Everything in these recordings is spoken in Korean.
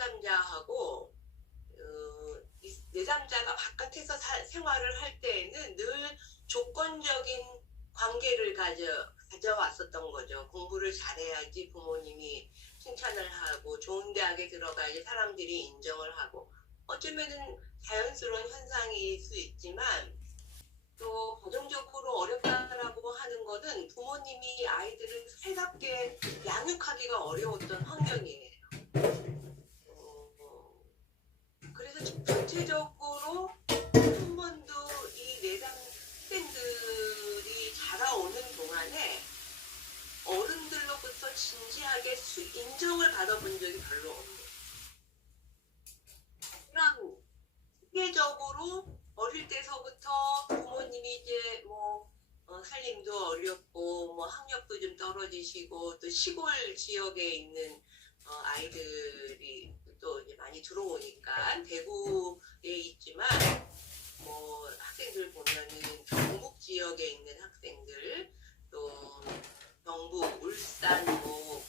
내담자하고 이 내담자가 바깥에서 생활을 할 때에는 늘 조건적인 관계를 가져왔었던 거죠. 공부를 잘해야지 부모님이 칭찬을 하고 좋은 대학에 들어가야지 사람들이 인정을 하고, 어쩌면은 자연스러운 현상일 수 있지만 또 가정적으로 어렵다라고 하는 것은 부모님이 아이들을 살갑게 양육하기가 어려웠던 환경이에요. 그래서 전체적으로 한 번도 이 내담 학생들이 자라오는 동안에 어른들로부터 진지하게 인정을 받아본 적이 별로 없네요. 그냥 세계적으로 어릴 때서부터 부모님이 이제 살림도 어렵고 학력도 좀 떨어지시고 또 시골 지역에 있는 아이들이 또 이제 많이 들어오니까 대구에 있지만 학생들 보면은 경북 지역에 있는 학생들, 또 경북, 울산,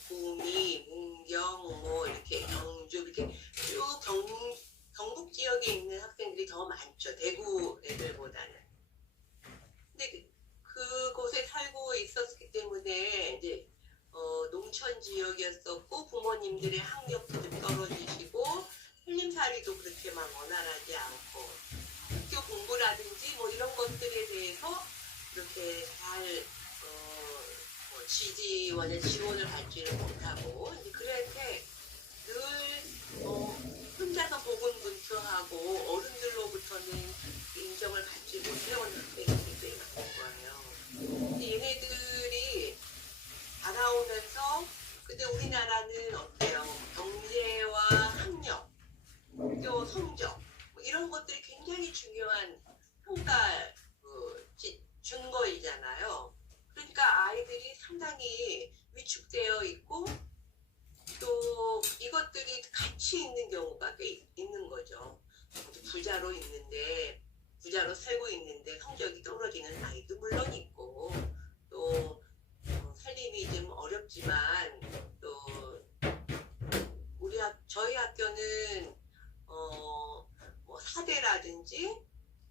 구미, 문경, 이렇게 경주, 이렇게 쭉 경북 지역에 있는 학생들이 더 많죠. 대구 애들보다는. 근데 그곳에 살고 있었기 때문에 이제 농촌 지역이었었고 부모님들의 학력도 좀 떨어지시고 살림살이도 그렇게 막 원활하지 않고 학교 공부라든지 이런 것들에 대해서 이렇게 잘 지원을 받지를 못하고 이제 그렇게 늘 혼자서 고군분투하고 어른들로부터는 인정을 받지 못해온 학생들이 꽤 많은 거예요. 근데 얘네들이 자라오면서, 근데 우리나라는 어때요? 경제와 학력, 또 성적 이런 것들이 굉장히 중요한 평가 준거이잖아요. 그러니까 아이들이 상당히 위축되어 있고 또 이것들이 같이 있는 경우가 꽤 있는 거죠. 부자로 살고 있는데 성적이 떨어지는 아이도 물론 있고, 또 살림이 좀 어렵지만 또 저희 학교는 사대라든지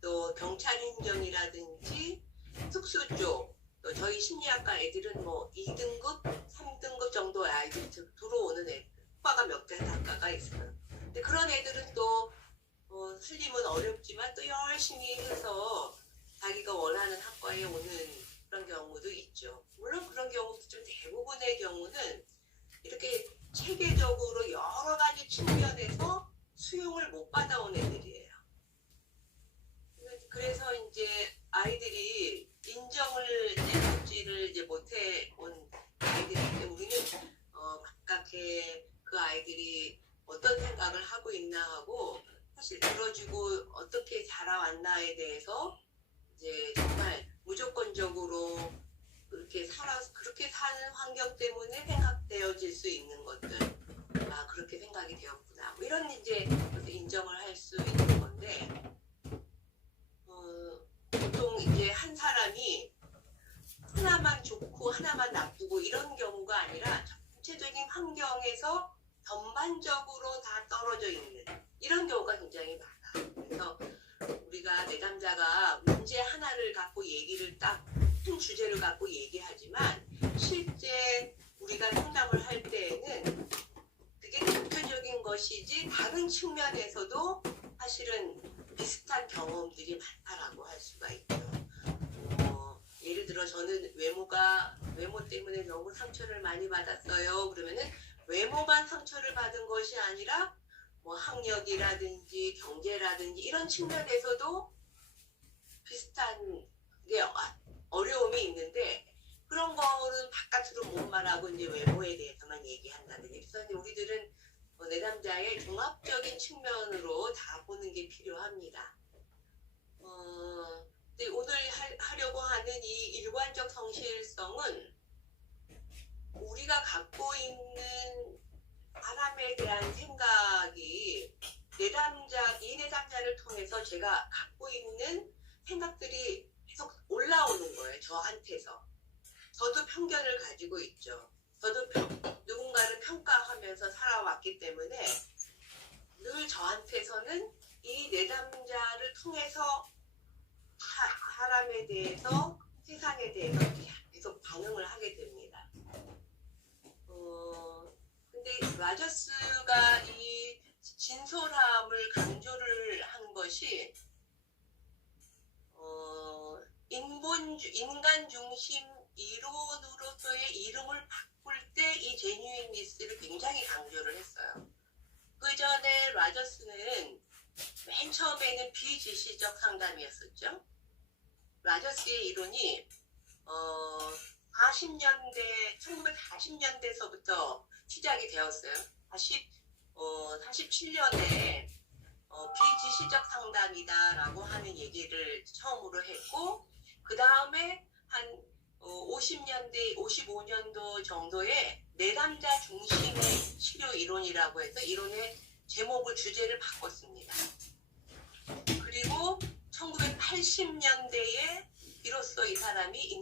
또 경찰 행정이라든지 특수 쪽, 또 저희 심리학과 애들은 2등급, 3등급 정도 아이들이 들어오는 학과가 몇 개 학과가 있어요. 근데 그런 애들은 또 살림은 어렵지만 또 열심히 해서 자기가 원하는 학과에 오는 그런 경우도 있죠. 물론 그런 경우도 좀 대부분의 경우는 이렇게 체계적으로 여러 가지 측면에서 수용을 못 받아온 애들이에요. 그래서 이제 아이들이 인정을 받지를 이제 못해 온 아이들인데, 우리는 바깥에 그 아이들이 어떤 생각을 하고 있나 하고 사실 들어주고 어떻게 자라왔나에 대해서 이제 정말 무조건적으로 그렇게 사는 환경 때문에 생각되어질 수 있는 것들, 그렇게 생각이 되었구나, 이런 이제 인정을 할 수 있는 건데, 보통 이제 한 사람이 하나만 좋고 하나만 나쁘고 이런 경우가 아니라 전체적인 환경에서 전반적으로 다 떨어져 있는 이런 경우가 굉장히 많아. 그래서 우리가 내담자가 문제 하나를 갖고 얘기를 한 주제를 갖고 얘기하지만 실제 우리가 상담을 할 때에는 그게 대표적인 것이지 다른 측면에서도 사실은 비슷한 경험들이 많다라고 할 수가 있죠. 예를 들어 저는 외모 때문에 너무 상처를 많이 받았어요. 그러면은 외모만 상처를 받은 것이 아니라 학력이라든지 경제라든지 이런 측면에서도 비슷한 게 어려움이 있는데, 그런 거는 바깥으로 못 말하고 이제 외모에 대해서만 얘기한다는 얘기. 그래서 우리들은 내담자의 종합적인 측면으로 다 보는 게 필요합니다. 근데 오늘 하려고 하는 이 일관적 성실성은 우리가 갖고 있는 사람에 대한 생각이 이 내담자를 통해서 제가 갖고 있는 생각들이 계속 올라오는 거예요. 저한테서. 저도 편견을 가지고 있죠. 저도 누군가를 평가하면서 살아왔기 때문에 늘 저한테서는 이 내담자를 통해서 사람에 대해서, 세상에 대해서 계속 반응을 하게 됩니다. 근데 라저스가 이 진솔함을 강조를 한 것이 인간 중심 이론으로서의 이름을 바꿀 때 이 제뉴인리스를 굉장히 강조를 했어요. 그 전에 라저스는 맨 처음에는 비지시적 상담이었었죠. 라저스의 이론이 1940년대서부터 시작이 되었어요. 47년에 비지시적 상담이다라고 하는 얘기를 처음으로 했고, 그 다음에 한 50년대, 55년도 정도에 내담자 중심의 치료 이론이라고 해서 이론의 제목을, 주제를 바꿨습니다. 그리고 1980년대에 비로소 이 사람이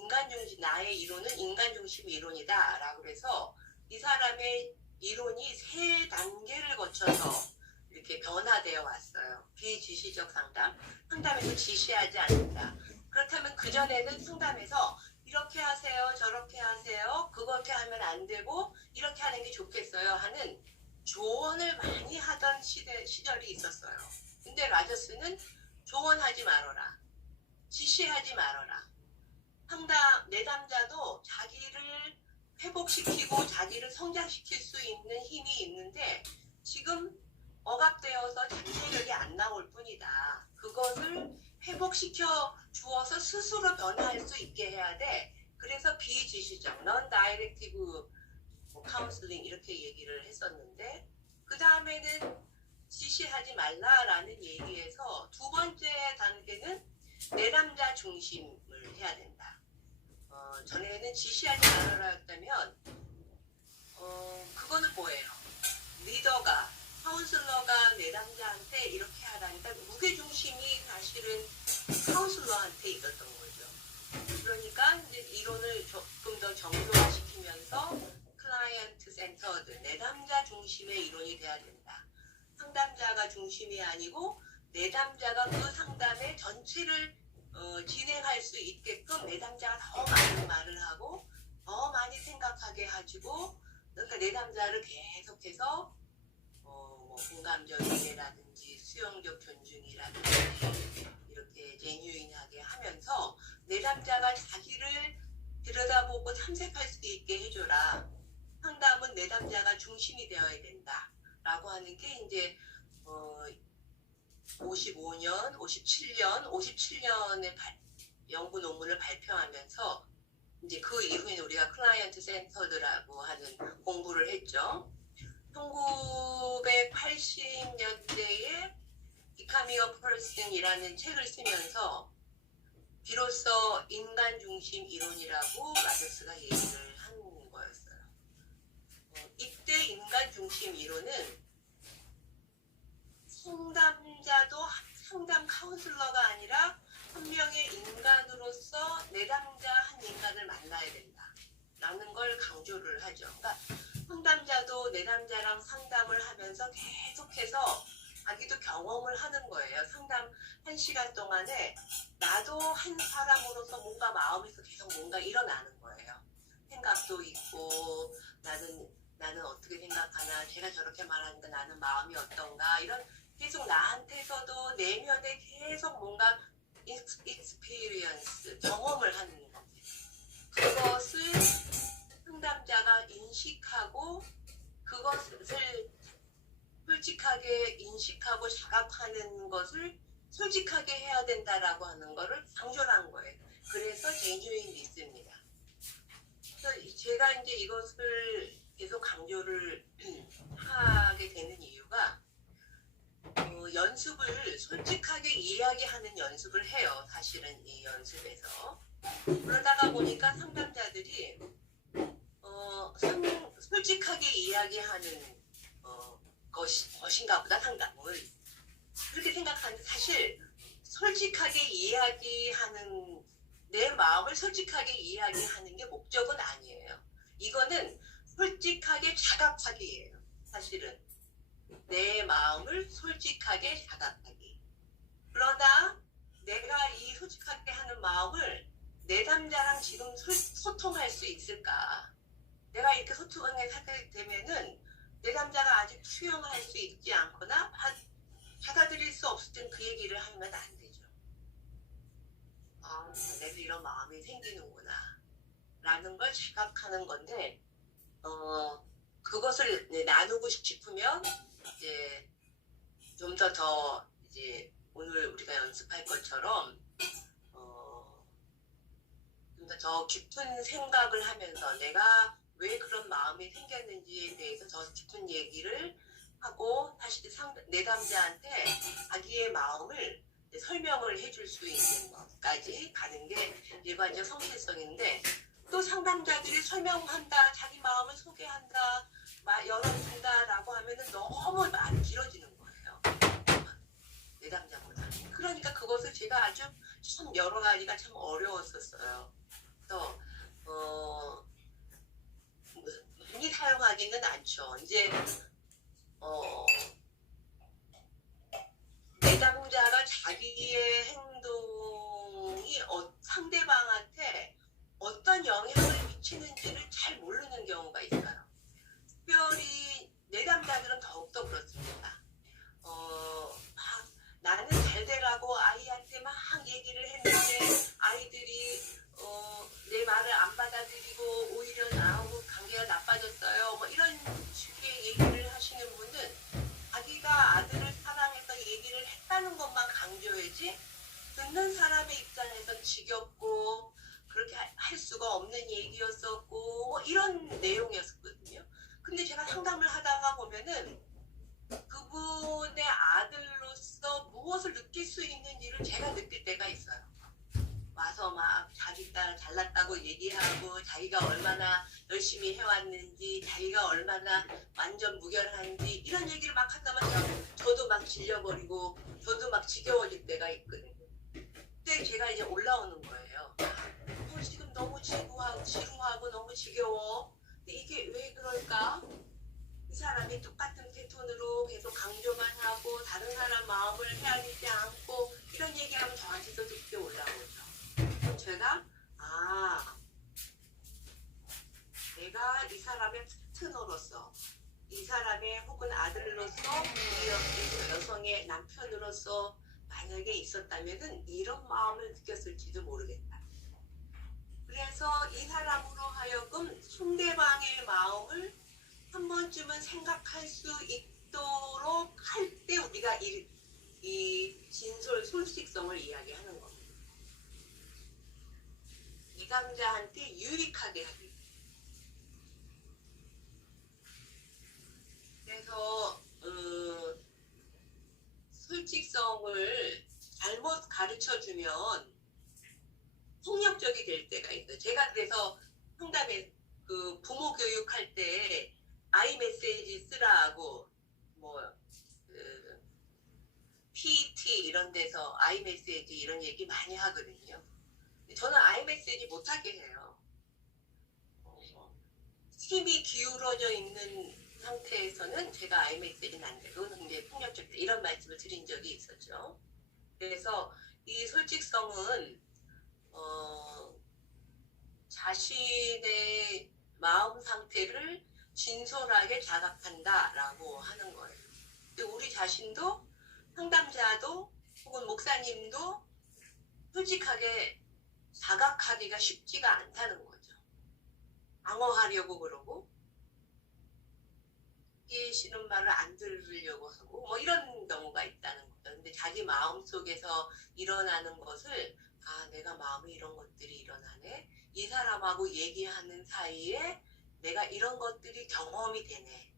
나의 이론은 인간 중심 이론이다 라고 해서 이 사람의 이론이 3단계를 거쳐서 이렇게 변화되어 왔어요. 비지시적 상담에서 지시하지 않는다. 그렇다면 그전에는 상담에서 이렇게 하세요, 저렇게 하세요, 그렇게 하면 안 되고 이렇게 하는 게 좋겠어요 하는 조언을 많이 하던 시절이 있었어요. 근데 라저스는 조언하지 말아라, 지시하지 말아라. 내담자도 자기를 회복시키고 자기를 성장시킬 수 있는 힘이 있는데 지금 억압되어서 잠재력이 안 나올 뿐이다. 그것을 회복시켜 주어서 스스로 변화할 수 있게 해야 돼. 그래서 비지시적, non-directive counseling 이렇게 얘기를 했었는데, 그 다음에는 지시하지 말라라는 얘기에서 두 번째 단계는 내담자 중심을 해야 된다. 전에는 지시하지 말아라였다면 그거는 뭐예요? 리더가, 카운슬러가 내담자한테 이렇게 하라니까 무게중심이 사실은 카운슬러한테 있었던 거죠. 그러니까 이제 이론을 조금 더 정교화시키면서 클라이언트 센터드, 내담자 중심의 이론이 돼야 된다. 상담자가 중심이 아니고 내담자가 그 상담의 전체를 진행할 수 있게끔 내담자가 더 많은 말을 하고 더 많이 생각하게 해주고, 그러니까 내담자를 계속해서 공감적 이해라든지 수용적 존중이라든지 이렇게 제뉴인하게 하면서 내담자가 자기를 들여다보고 탐색할 수 있게 해줘라. 상담은 내담자가 중심이 되어야 된다 라고 하는 게 이제 55년, 57년에 연구 논문을 발표하면서 이제 그 이후에 우리가 클라이언트 센터드라고 하는 공부를 했죠. 1980년대에 Becoming a Person이라는 책을 쓰면서 비로소 인간 중심 이론이라고 라저스가 얘기를 한 거였어요. 이때 인간 중심 이론은 상담 카운슬러가 아니라 한 명의 인간으로서 내담자 한 인간을 만나야 된다 라는 걸 강조를 하죠. 그러니까 상담자도 내담자랑 상담을 하면서 계속해서 자기도 경험을 하는 거예요. 상담 1시간 동안에 나도 한 사람으로서 뭔가 마음에서 계속 뭔가 일어나는 거예요. 생각도 있고 나는 어떻게 생각하나, 제가 저렇게 말하니까 나는 마음이 어떤가, 이런 계속 나한테서도 내면에 계속 뭔가 experience, 경험을 하는 거죠. 그것을 상담자가 인식하고 그것을 솔직하게 인식하고 자각하는 것을 솔직하게 해야 된다라고 하는 거를 강조를 한 거예요. 그래서 제뉴인리스입니다. 그래서 제가 이제 이것을 계속 강조를 하게 되는 이유가 연습을 솔직하게 이야기하는 연습을 해요. 사실은 이 연습에서. 그러다가 보니까 상담자들이 솔직하게 이야기하는 것인가 보다, 상담을. 그렇게 생각하는데 사실 솔직하게 이야기하는, 내 마음을 솔직하게 이야기하는 게 목적은 아니에요. 이거는 솔직하게 자각하기예요. 사실은 내 마음 마음을 솔직하게 자각하기. 그러나 내가 이 솔직하게 하는 마음을 내담자랑 지금 소통할 수 있을까? 내가 이렇게 소통하게 하게 되면은 내담자가 아직 수용할 수 있지 않거나 받아들일 수 없을 땐 그 얘기를 하면 안 되죠. 아, 내가 이런 마음이 생기는구나 라는 걸 자각하는 건데, 그것을 나누고 싶으면 이제 좀 더 이제 오늘 우리가 연습할 것처럼 좀 더 깊은 생각을 하면서 내가 왜 그런 마음이 생겼는지에 대해서 더 깊은 얘기를 하고 다시 내담자한테 자기의 마음을 설명을 해줄 수 있는 것까지 가는 게 일반적 성실성인데, 또 상담자들이 설명한다, 자기 마음을 소개한다, 열어준다라고 하면은 너무 많이 길어지는 거예요. 내담자보다. 그러니까 그것을 제가 아주 참 여러 가지가 참 어려웠었어요. 그래서 많이 사용하기는 않죠. 이제 내담자가 자기의 행동이 상대방한테 어떤 영향을 미치는지를 잘 모르는 경우가 있어요. 특별히 내담자들은 더욱더 그렇습니다. 나는 잘 되라고 아이한테 막 얘기를 했는데 아이들이 내 말을 안 받아들이고 오히려 나하고 관계가 나빠졌어요. 뭐 이런 식의 얘기를 하시는 분은 자기가 아들을 사랑해서 얘기를 했다는 것만 강조해지 듣는 사람의 입장에선 지겹고 그렇게 할 수가 없는 얘기였었고 뭐 이런 내용이었거든요. 근데 제가 상담을 하다가 보면은 그분의 아들로서 무엇을 느낄 수 있는지를 제가 느낄 때가 있어요. 와서 막 자기 딸 잘났다고 얘기하고 자기가 얼마나 열심히 해왔는지 자기가 얼마나 완전 무결한지 이런 얘기를 막 한다면 저도 막 질려버리고 저도 막 지겨워질 때가 있거든요. 그때 제가 이제 올라오는 거예요. 지금 너무 지루하고 너무 지겨워. 근데 이게 왜 그럴까? 이 사람이 똑같은 패턴으로 계속 강조만 하고 다른 사람 마음을 헤아리지 않고 이런 얘기하면 저한테도 깊게 올라오죠. 그럼 제가 내가 이 사람의 파트너로서 이 사람의 혹은 아들로서 이 여성의 남편으로서 만약에 있었다면은 이런 마음을 느꼈을지도 모르겠다. 그래서 이 사람으로 하여금 상대방의 마음을 한 번쯤은 생각할 수 있도록 할 때 우리가 이 솔직성을 이야기하는 겁니다. 내담자한테 유익하게 하기. 그래서 솔직성을 잘못 가르쳐주면 폭력적이 될 때가 있어요. 제가 그래서 상담에 부모 교육할 때 아이 메시지 쓰라고 PT 이런 데서 아이 메시지 이런 얘기 많이 하거든요. 저는 아이 메시지 못하게 해요. 힘이 기울어져 있는 상태에서는 제가 아이 메시지는 안 되고 굉장히 폭력적이다 이런 말씀을 드린 적이 있었죠. 그래서 이 솔직성은 자신의 마음 상태를 진솔하게 자각한다라고 하는 거예요. 우리 자신도 상담자도 혹은 목사님도 솔직하게 자각하기가 쉽지가 않다는 거죠. 방어하려고 그러고 듣기 싫은 말을 안 들으려고 하고 뭐 이런 경우가 있다는 거죠. 근데 자기 마음속에서 일어나는 것을 내가 마음에 이런 것들이 일어나네. 이 사람하고 얘기하는 사이에 내가 이런 것들이 경험이 되네.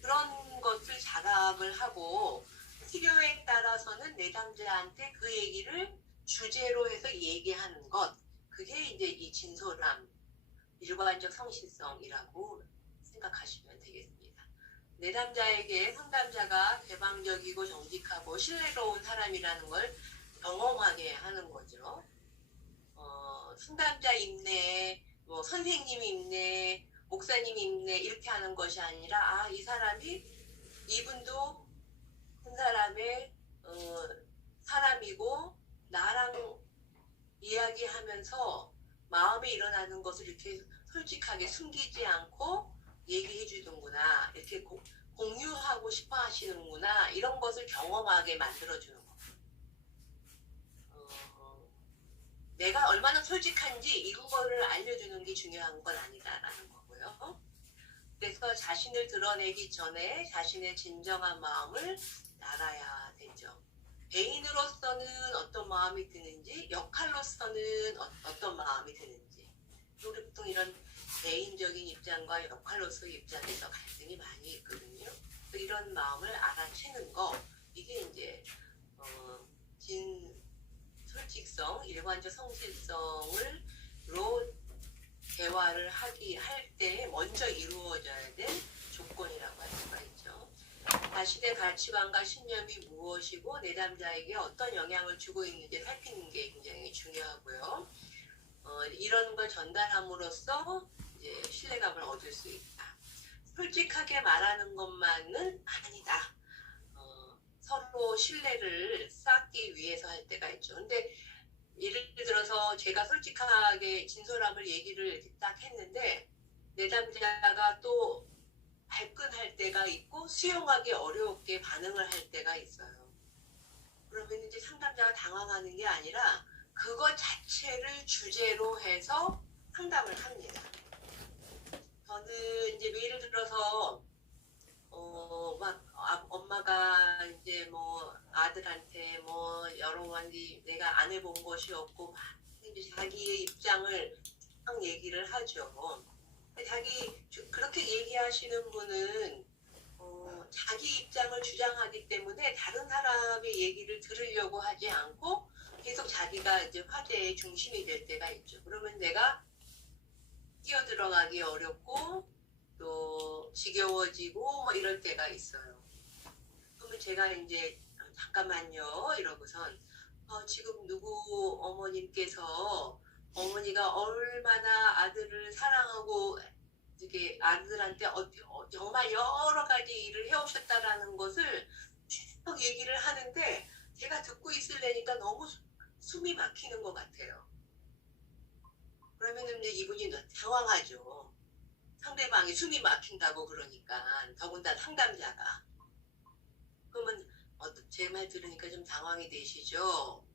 그런 것을 자각을 하고 필요에 따라서는 내담자한테 그 얘기를 주제로 해서 얘기하는 것. 그게 이제 이 진솔함, 일관적 성실성이라고 생각하시면 되겠습니다. 내담자에게 상담자가 개방적이고 정직하고 신뢰로운 사람이라는 걸 경험하게 하는 거죠. 상담자 있네, 선생님 있네, 목사님이 있네 이렇게 하는 것이 아니라 이 사람이 이분도 한 사람의 사람이고 나랑 이야기하면서 마음에 일어나는 것을 이렇게 솔직하게 숨기지 않고 얘기해 주는구나, 이렇게 공유하고 싶어 하시는구나, 이런 것을 경험하게 만들어주는 거. 내가 얼마나 솔직한지 이런 거를 알려주는 게 중요한 건 아니다라는 거고요. 그래서 자신을 드러내기 전에 자신의 진정한 마음을 알아야 되죠. 배인으로서는 어떤 마음이 드는지, 역할로서는 어떤 마음이 드는지. 우리 보통 이런 개인적인 입장과 역할로서의 입장에서 갈등이 많이 있거든요. 이런 마음을 알아채는 거, 이게 이제 솔직성, 일관적 성실성으로 대화를 할 때 먼저 이루어져야 될 조건이라고 할 수가 있죠. 자신의 가치관과 신념이 무엇이고 내담자에게 어떤 영향을 주고 있는지 살피는 게 굉장히 중요하고요. 이런 걸 전달함으로써 이제 신뢰감을 얻을 수 있다. 솔직하게 말하는 것만은 아니다. 서로 신뢰를 쌓기 위해서 할 때가 있죠. 근데 예를 들어서 제가 솔직하게 진솔함을 얘기를 딱 했는데 내담자가 또 발끈할 때가 있고 수용하기 어렵게 반응을 할 때가 있어요. 그러면 이제 상담자가 당황하는 게 아니라 그것 자체를 주제로 해서 상담을 합니다. 저는 이제 예를 들어서 엄마가 이제 뭐 아들한테 뭐 여러 가지 내가 안 해본 것이 없고 막 이제 자기의 입장을 막 얘기를 하죠. 그렇게 얘기하시는 분은 자기 입장을 주장하기 때문에 다른 사람의 얘기를 들으려고 하지 않고 계속 자기가 이제 화제의 중심이 될 때가 있죠. 그러면 내가 끼어들어가기 어렵고 또 지겨워지고 뭐 이럴 때가 있어요. 그러면 제가 이제 잠깐만요 이러고선 지금 누구 어머님께서 어머니가 얼마나 아들을 사랑하고 이게 아들한테 정말 여러 가지 일을 해오셨다라는 것을 쭉 얘기를 하는데 제가 듣고 있으려니까 너무 숨이 막히는 것 같아요. 그러면은 이분이 당황하죠. 상대방이 숨이 막힌다고 그러니까, 더군다나 상담자가. 그러면 제 말 들으니까 좀 당황이 되시죠?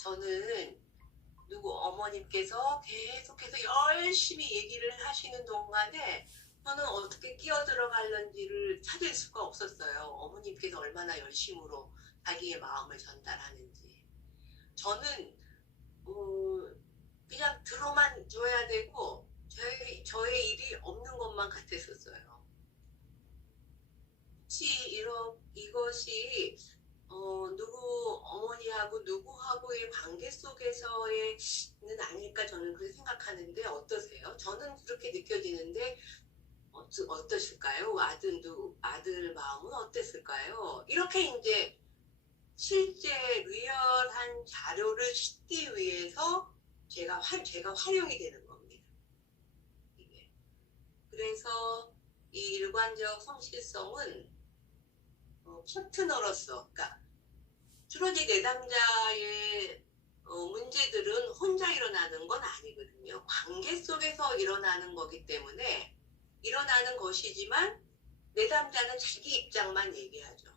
저는 누구 어머님께서 계속해서 열심히 얘기를 하시는 동안에 저는 어떻게 끼어들어갈는지를 찾을 수가 없었어요. 어머님께서 얼마나 열심으로 자기의 마음을 전달하는지. 저는 그냥 들어만 줘야 되고 저의 일이 없는 것만 같았었어요. 혹시 이것이 누구 어머니하고 누구하고의 관계 속에서는 아닐까 저는 그렇게 생각하는데 어떠세요? 저는 그렇게 느껴지는데 어떠실까요? 아들 마음은 어땠을까요? 이렇게 이제 실제 리얼한 자료를 싣기 위해서 제가 활용이 되는 겁니다. 이게. 그래서 이 일관적 성실성은 파트너로서, 그러니까 주로 이제 내담자의 문제들은 혼자 일어나는 건 아니거든요. 관계 속에서 일어나는 거기 때문에 일어나는 것이지만 내담자는 자기 입장만 얘기하죠.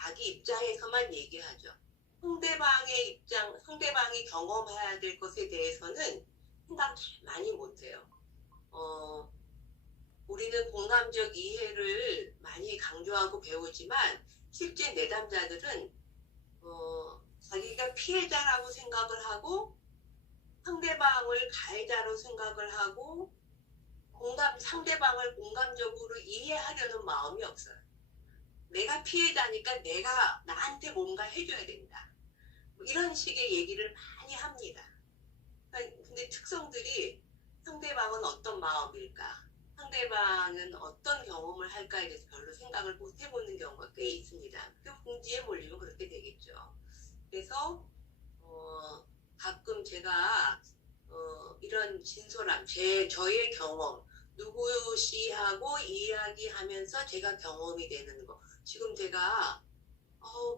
자기 입장에서만 얘기하죠. 상대방이 경험해야 될 것에 대해서는 생각 많이 못해요. 우리는 공감적 이해를 많이 강조하고 배우지만 실제 내담자들은 자기가 피해자라고 생각을 하고 상대방을 가해자로 생각을 하고 상대방을 공감적으로 이해하려는 마음이 없어요. 내가 피해자니까 내가 나한테 뭔가 해줘야 된다. 이런 식의 얘기를 많이 합니다. 근데 특성들이 상대방은 어떤 마음일까? 상대방은 어떤 경험을 할까에 대해서 별로 생각을 못 해보는 경우가 꽤 있습니다. 그 궁지에 몰리면 그렇게 되겠죠. 그래서 가끔 제가 이런 진솔함, 저의 경험, 누구시하고 이야기하면서 제가 경험이 되는 거. 지금 제가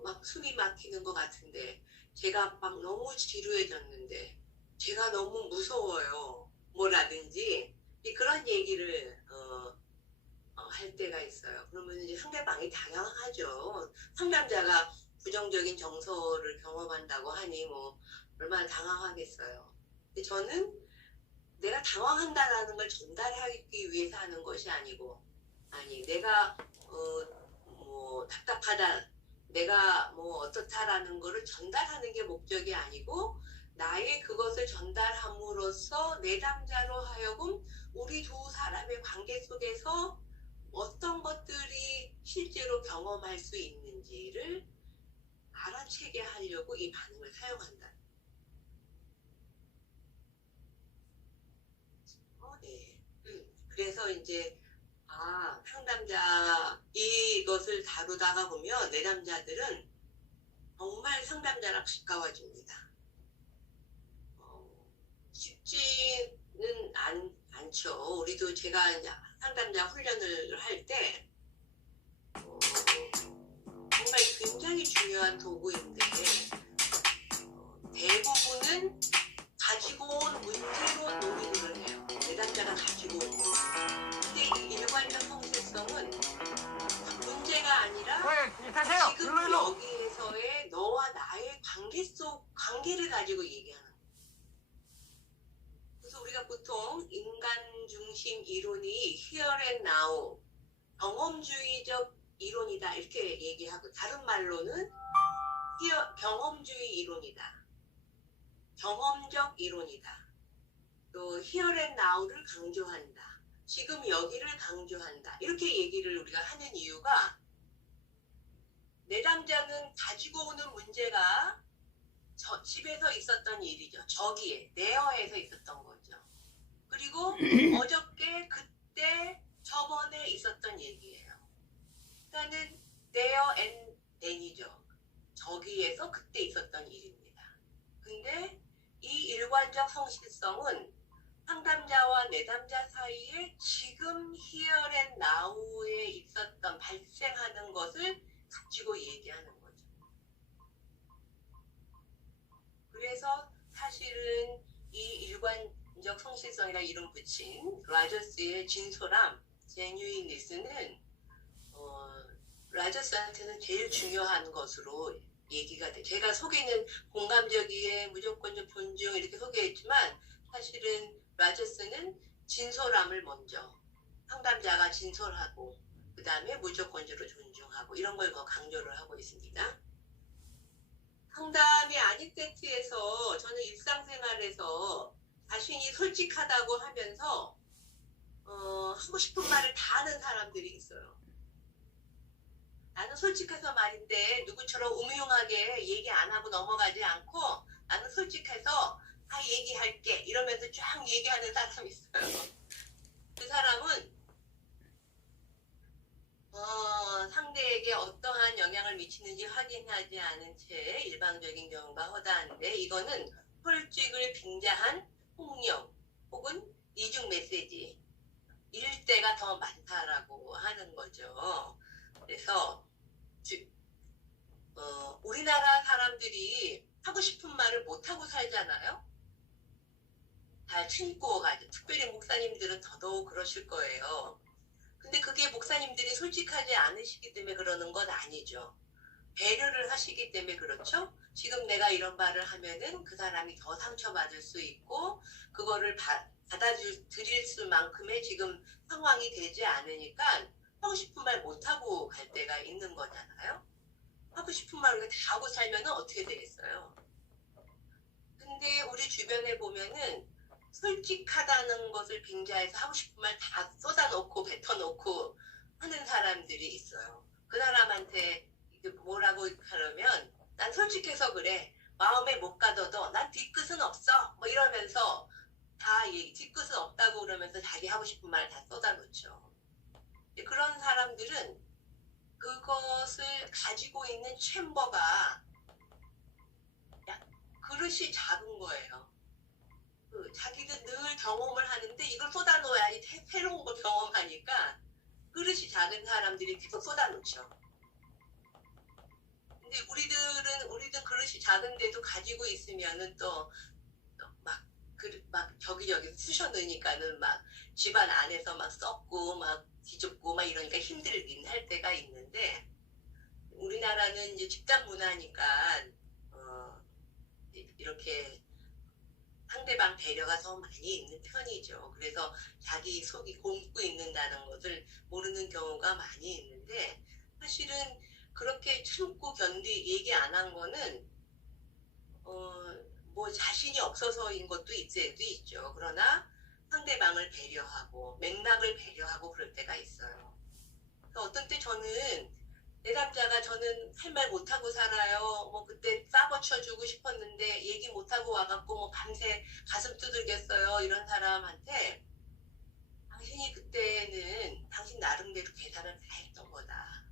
막 숨이 막히는 것 같은데, 제가 막 너무 지루해졌는데, 제가 너무 무서워요. 뭐라든지 그런 얘기를 할 때가 있어요. 그러면 이제 상대방이 당황하죠. 상담자가 부정적인 정서를 경험한다고 하니 뭐 얼마나 당황하겠어요. 근데 저는 내가 당황한다라는 걸 전달하기 위해서 하는 것이 아니고, 아니 내가 뭐 답답하다, 내가 뭐 어떻다라는 거를 전달하는 게 목적이 아니고, 나의 그것을 전달함으로써 내담자로 하여금 우리 두 사람의 관계 속에서 어떤 것들이 실제로 경험할 수 있는지를 알아채게 하려고 이 반응을 사용한다. 네. 그래서 이제 상담자 이것을 다루다가 보면 내담자들은 정말 상담자랑 가까워집니다. 쉽지는 않죠. 우리도 제가 이제 상담자 훈련을 할 때 정말 굉장히 중요한 도구인데, 대부분은 가지고 온 문제로 논의를 해요. 내담자가 가지고 온 문제. 근데 이 일관적 성실성은 문제가 아니라 지금 여기에서의 너와 나의 관계를 가지고 얘기하는 거예요. 그래서 우리가 보통 인간 중심 이론이 here and now, 경험주의적 이론이다 이렇게 얘기하고, 다른 말로는 경험주의 이론이다, 경험적 이론이다, 또 here and now를 강조한다, 지금 여기를 강조한다, 이렇게 얘기를 우리가 하는 이유가, 내담자는 가지고 오는 문제가 집에서 있었던 일이죠. 저기에 내어에서 있었던 거죠. 그리고 어저께 그때 저번에 있었던 얘기예요. 그러니까는 there and then이죠. 저기에서 그때 있었던 일입니다. 근데 이 일관적 성실성은 상담자와 내담자 사이에 지금 here and now에 있었던 발생하는 것을 가지고 얘기하는 거죠. 그래서 사실은 이 일관적 성실성이라 이름 붙인 라저스의 진솔함, 제뉴인니스는 라저스한테는 제일 중요한 것으로 얘기가 돼. 제가 소개는 공감적이에 무조건적 존중 이렇게 소개했지만, 사실은 라저스는 진솔함을 먼저, 상담자가 진솔하고 그 다음에 무조건적으로 존중하고, 이런 걸 더 강조를 하고 있습니다. 상담이 아니센트에서 저는 일상생활에서 자신이 솔직하다고 하면서 하고 싶은 말을 다 하는 사람들이 있어요. 나는 솔직해서 말인데 누구처럼 음흉하게 얘기 안 하고 넘어가지 않고, 나는 솔직해서 다 얘기할게 이러면서 쫙 얘기하는 사람이 있어요. 그 사람은 상대에게 어떠한 영향을 미치는지 확인하지 않은 채 일방적인 경우가 허다한데, 이거는 솔직을 빙자한 폭력 혹은 이중 메시지 일 때가 더 많다라고 하는 거죠. 그래서 우리나라 사람들이 하고 싶은 말을 못하고 살잖아요. 잘 참고 가죠. 특별히 목사님들은 더더욱 그러실 거예요. 근데 그게 목사님들이 솔직하지 않으시기 때문에 그러는 건 아니죠. 배려를 하시기 때문에 그렇죠. 지금 내가 이런 말을 하면은 그 사람이 더 상처받을 수 있고, 그거를 받아들일 수만큼의 지금 상황이 되지 않으니까 하고 싶은 말 못하고 갈 때가 있는 거잖아요. 하고 싶은 말을 다 하고 살면 어떻게 되겠어요? 근데 우리 주변에 보면은 솔직하다는 것을 빙자해서 하고 싶은 말 다 쏟아놓고 뱉어놓고 하는 사람들이 있어요. 그 사람한테 뭐라고 하려면, 난 솔직해서 그래, 마음에 못 가둬도 난 뒤끝은 없어 뭐 이러면서 다 뒤끝은 없다고 그러면서 자기 하고 싶은 말 다 쏟아놓죠. 그런 사람들은 그것을 가지고 있는 챔버가 그릇이 작은 거예요. 자기도 늘 경험을 하는데 이걸 쏟아놓아야지 새로운 걸 경험하니까 그릇이 작은 사람들이 계속 쏟아놓죠. 근데 우리도 그릇이 작은데도 가지고 있으면은 또 막 저기저기 쑤셔 넣으니까는 막 집안 안에서 막 썩고 막 뒤집고 막 이러니까 힘들긴 할 때가 있는데, 우리나라는 이제 집단 문화니까 이렇게 상대방 배려가 더 많이 있는 편이죠. 그래서 자기 속이 곪고 있는다는 것을 모르는 경우가 많이 있는데, 사실은 그렇게 참고 얘기 안 한 거는 뭐 자신이 없어서인 것도 있죠. 그러나 상대방을 배려하고 맥락을 배려하고 그럴 때가 있어요. 어떤 때 저는 내 남자가 저는 할 말 못하고 살아요. 뭐 그때 싸버쳐주고 싶었는데 얘기 못하고 와갖고 뭐 밤새 가슴 두들겼어요. 이런 사람한테 당신이 그때는 당신 나름대로 계산을 다 했던 거다.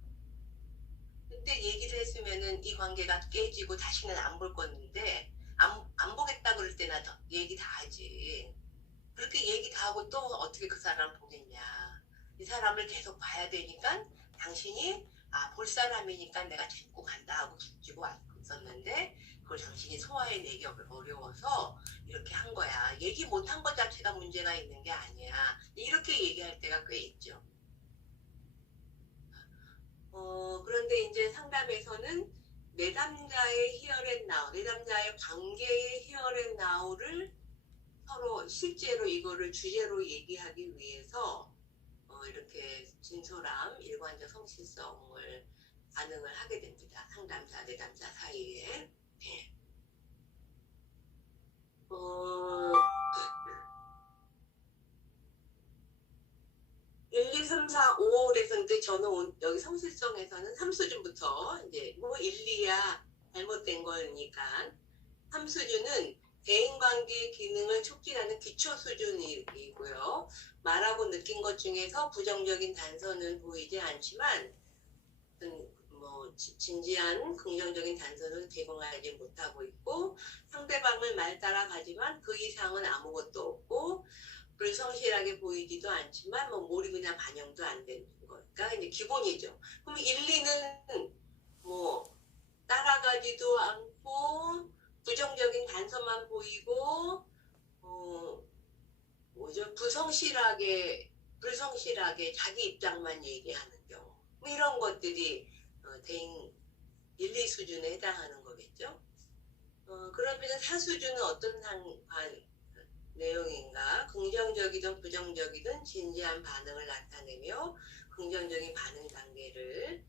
그때 얘기를 했으면은 이 관계가 깨지고 다시는 안 볼 건데 안 보겠다 그럴 때나 얘기 다 하지. 그렇게 얘기 다 하고 또 어떻게 그 사람 보겠냐. 이 사람을 계속 봐야 되니까 당신이 볼 사람이니까 내가 데리고 간다 하고 붙이고 있었는데 그걸 당신이 소화해내기 어려워서 이렇게 한 거야. 얘기 못한 것 자체가 문제가 있는 게 아니야. 이렇게 얘기할 때가 꽤 있죠. 그런데 이제 상담에서는 내담자의 히어앤나우, 내담자의 관계의 히어앤나우를 서로 실제로 이거를 주제로 얘기하기 위해서 이렇게 진솔함, 일관적 성실성을 반응을 하게 됩니다. 상담자, 내담자 사이에. 네. 1, 2, 3, 4, 5에서 근데 저는 여기 성실성에서는 3수준부터 이제 뭐 1, 2야 잘못된 거니까 3수준은 대인관계의 기능을 촉진하는 기초 수준이고요. 말하고 느낀 것 중에서 부정적인 단서는 보이지 않지만 뭐 진지한 긍정적인 단서는 제공하지 못하고 있고, 상대방을 말 따라가지만 그 이상은 아무것도 없고 불성실하게 보이지도 않지만 뭐 몰입이나 반영도 안 되는 거니까 이제 기본이죠. 그럼 1, 2는 뭐 따라가지도 않고 부정적인 단서만 보이고 불성실하게 자기 입장만 얘기하는 경우, 뭐 이런 것들이 대인 1, 2 수준에 해당하는 거겠죠. 그러면 4수준은 어떤 내용인가? 긍정적이든 부정적이든 진지한 반응을 나타내며 긍정적인 반응 단서를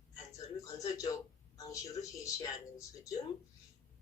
건설적 방식으로 제시하는 수준,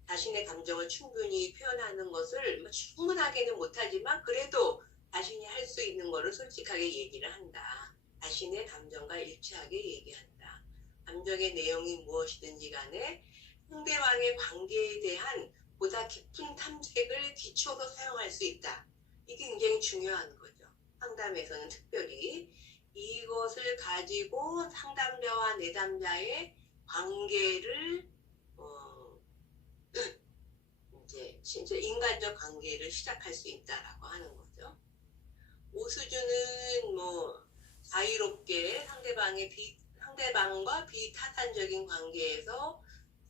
자신의 감정을 충분히 표현하는 것을 충분하게는 못하지만 그래도 자신이 할 수 있는 것을 솔직하게 얘기를 한다. 자신의 감정과 일치하게 얘기한다. 감정의 내용이 무엇이든지 간에 상대방의 관계에 대한 보다 깊은 탐색을 기초로 사용할 수 있다. 이게 굉장히 중요한 거죠. 상담에서는 특별히 이것을 가지고 상담자와 내담자의 관계를 이제 진짜 인간적 관계를 시작할 수 있다라고 하는 거죠. 5수준은 뭐 자유롭게 상대방과 비타산적인 관계에서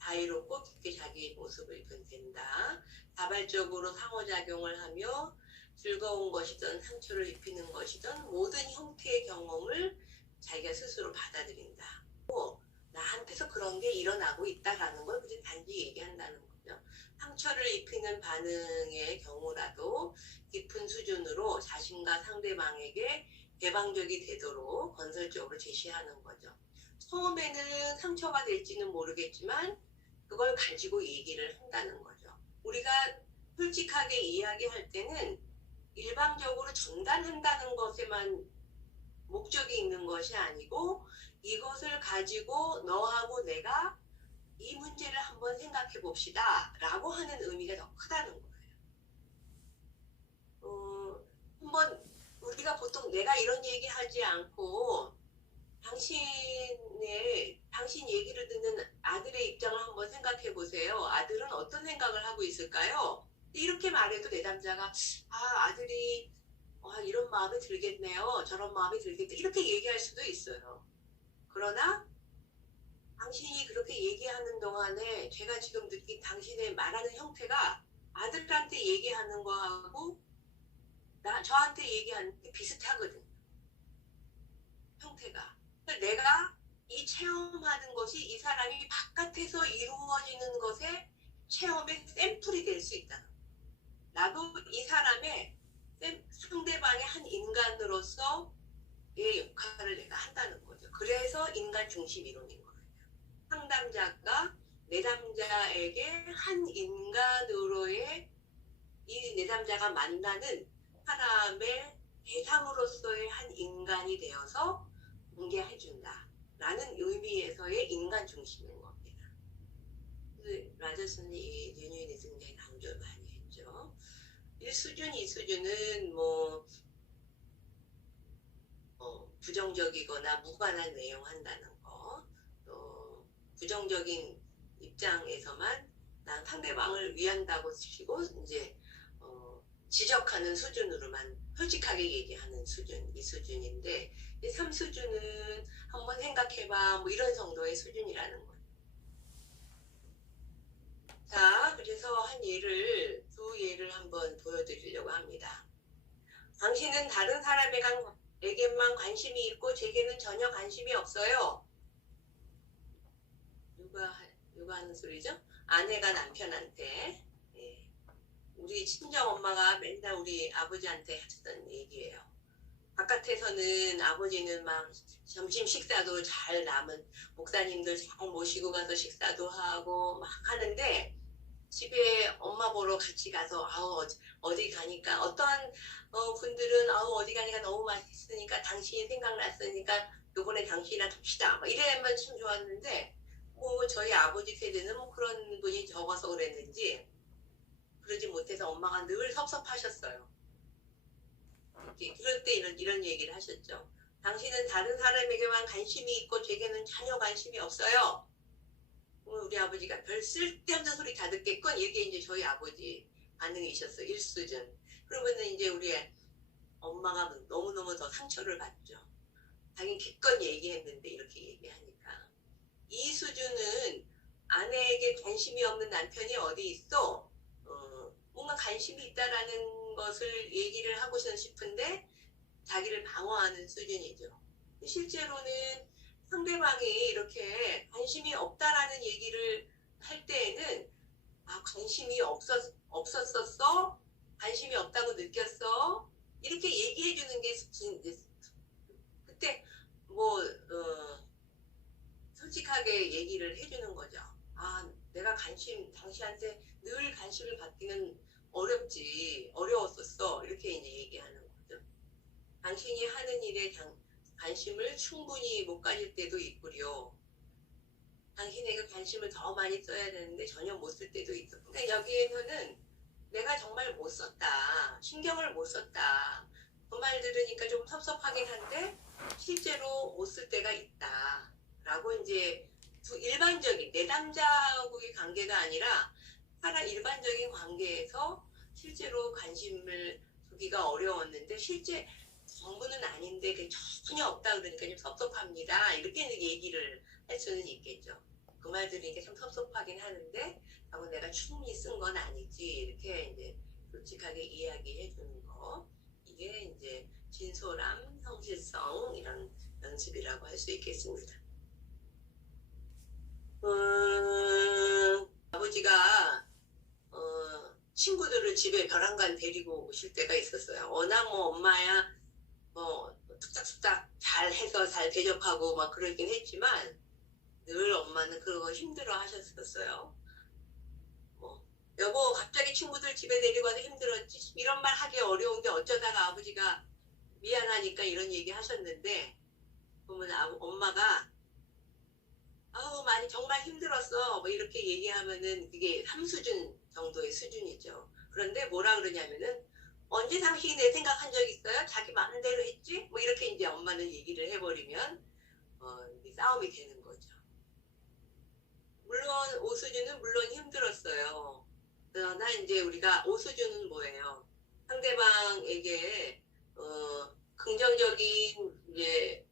자유롭고 깊게 자기의 모습을 드러낸다. 자발적으로 상호작용을 하며 즐거운 것이든 상처를 입히는 것이든 모든 형태의 경험을 자기가 스스로 받아들인다. 나한테서 그런 게 일어나고 있다라는 걸 그냥 단지 얘기한다는 거죠. 상처를 입히는 반응의 경우라도 깊은 수준으로 자신과 상대방에게 개방적이 되도록 건설적으로 제시하는 거죠. 처음에는 상처가 될지는 모르겠지만 그걸 가지고 얘기를 한다는 거죠. 우리가 솔직하게 이야기할 때는 일방적으로 전달한다는 것에만 목적이 있는 것이 아니고 이것을 가지고 너하고 내가 이 문제를 한번 생각해 봅시다 라고 하는 의미가 더 크다는 거예요. 한번 우리가 보통 내가 이런 얘기 하지 않고 당신 얘기를 듣는 아들의 입장을 한번 생각해 보세요. 아들은 어떤 생각을 하고 있을까요? 이렇게 말해도 내담자가 아들이 이런 마음이 들겠네요. 저런 마음이 들겠네. 이렇게 얘기할 수도 있어요. 그러나 당신이 그렇게 얘기하는 동안에 제가 지금 느낀 당신의 말하는 형태가 아들한테 얘기하는 거하고 저한테 얘기하는 게 비슷하거든요. 형태가. 내가 이 체험하는 것이 이 사람이 바깥에서 이루어지는 것에 체험의 샘플이 될 수 있다. 나도 이 사람의 상대방의 한 인간으로서 의 역할을 내가 한다는 거죠. 그래서 인간 중심 이론인 거예요. 상담자가 내담자에게 한 인간으로의 이 내담자가 만나는 사람의 대상으로서의 한 인간이 되어서 공개해준다 라는 의미에서의 인간 중심인 겁니다. 라저슨이 이 뉴니즘에 강조를 많이 했죠. 1수준, 2수준은 부정적이거나 무관한 내용 한다는 거, 또 부정적인 입장에서만 난 상대방을 위한다고 치고 이제 지적하는 수준으로만 솔직하게 얘기하는 수준, 2수준인데 3수준은 한번 생각해봐 이런 정도의 수준이라는 거예요. 자, 그래서 두 예를 한번 보여드리려고 합니다. 당신은 다른 사람에게만 관심이 있고 제게는 전혀 관심이 없어요. 누가 하는 소리죠? 아내가 남편한테. 우리 친정 엄마가 맨날 우리 아버지한테 하셨던 얘기예요. 바깥에서는 아버지는 막 점심 식사도 잘 남은 목사님들 잘 모시고 가서 식사도 하고 막 하는데 집에 엄마 보러 같이 가서 어디 가니까 어떠한 분들은 어디 가니까 너무 맛있으니까 당신이 생각났으니까 요번에 당신이랑 갑시다 이래야만 참 좋았는데 저희 아버지 세대는 그런 분이 적어서 그랬는지 그러지 못해서 엄마가 늘 섭섭하셨어요. 그럴 때 이런 얘기를 하셨죠. 당신은 다른 사람에게만 관심이 있고 제게는 전혀 관심이 없어요. 우리 아버지가 별 쓸데없는 소리 다 듣겠건 이게 이제 저희 아버지 반응이셨어요. 1수준. 그러면은 이제 우리 엄마가 너무너무 더 상처를 받죠. 자기는 기껏 얘기했는데 이렇게 얘기하니까. 2수준은 아내에게 관심이 없는 남편이 어디 있어? 뭔가 관심이 있다라는 것을 얘기를 하고 싶은데 자기를 방어하는 수준이죠. 실제로는 상대방이 이렇게 관심이 없다라는 얘기를 할 때에는 관심이 없었었어? 관심이 없다고 느꼈어? 이렇게 얘기해 주는 게 그때 솔직하게 얘기를 해주는 거죠. 내가 당신한테 늘 관심을 받기는 어려웠었어. 이렇게 이제 얘기하는 거죠. 당신이 하는 일에 관심을 충분히 못 가질 때도 있고요. 당신에게 관심을 더 많이 써야 되는데 전혀 못 쓸 때도 있어. 근데 여기에서는 내가 정말 못 썼다. 신경을 못 썼다. 그 말 들으니까 좀 섭섭하긴 한데 실제로 못 쓸 때가 있다. 라고 이제 일반적인 내담자하고의 관계가 아니라 일반적인 관계에서 실제로 관심을 두기가 어려웠는데 실제 전부는 아닌데 전혀 없다 그러니까 좀 섭섭합니다. 이렇게 얘기를 할 수는 있겠죠. 그 말 들으니까 참 섭섭하긴 하는데 내가 충분히 쓴 건 아니지 이렇게 이제 솔직하게 이야기해 주는 거 이게 이제 진솔함, 성실성 이런 연습이라고 할 수 있겠습니다. 아버지가 친구들을 집에 벼랑간 데리고 오실 때가 있었어요. 워낙 엄마야 툭닥툭닥 잘 해서 잘 대접하고 막 그러긴 했지만 늘 엄마는 그거 힘들어 하셨었어요. 여보 갑자기 친구들 집에 데리고 와서 힘들었지 이런 말 하기 어려운데 어쩌다가 아버지가 미안하니까 이런 얘기 하셨는데 보면 엄마가 많이 정말 힘들었어 이렇게 얘기하면은 그게 3수준 정도의 수준이죠. 그런데 뭐라 그러냐면은 언제 당신이 내 생각한 적 있어요? 자기 많은 대로 했지? 이렇게 이제 엄마는 얘기를 해버리면 싸움이 되는 거죠. 물론 5수준은 물론 힘들었어요. 그러나 이제 우리가 오수준은 뭐예요? 상대방에게 긍정적인 이제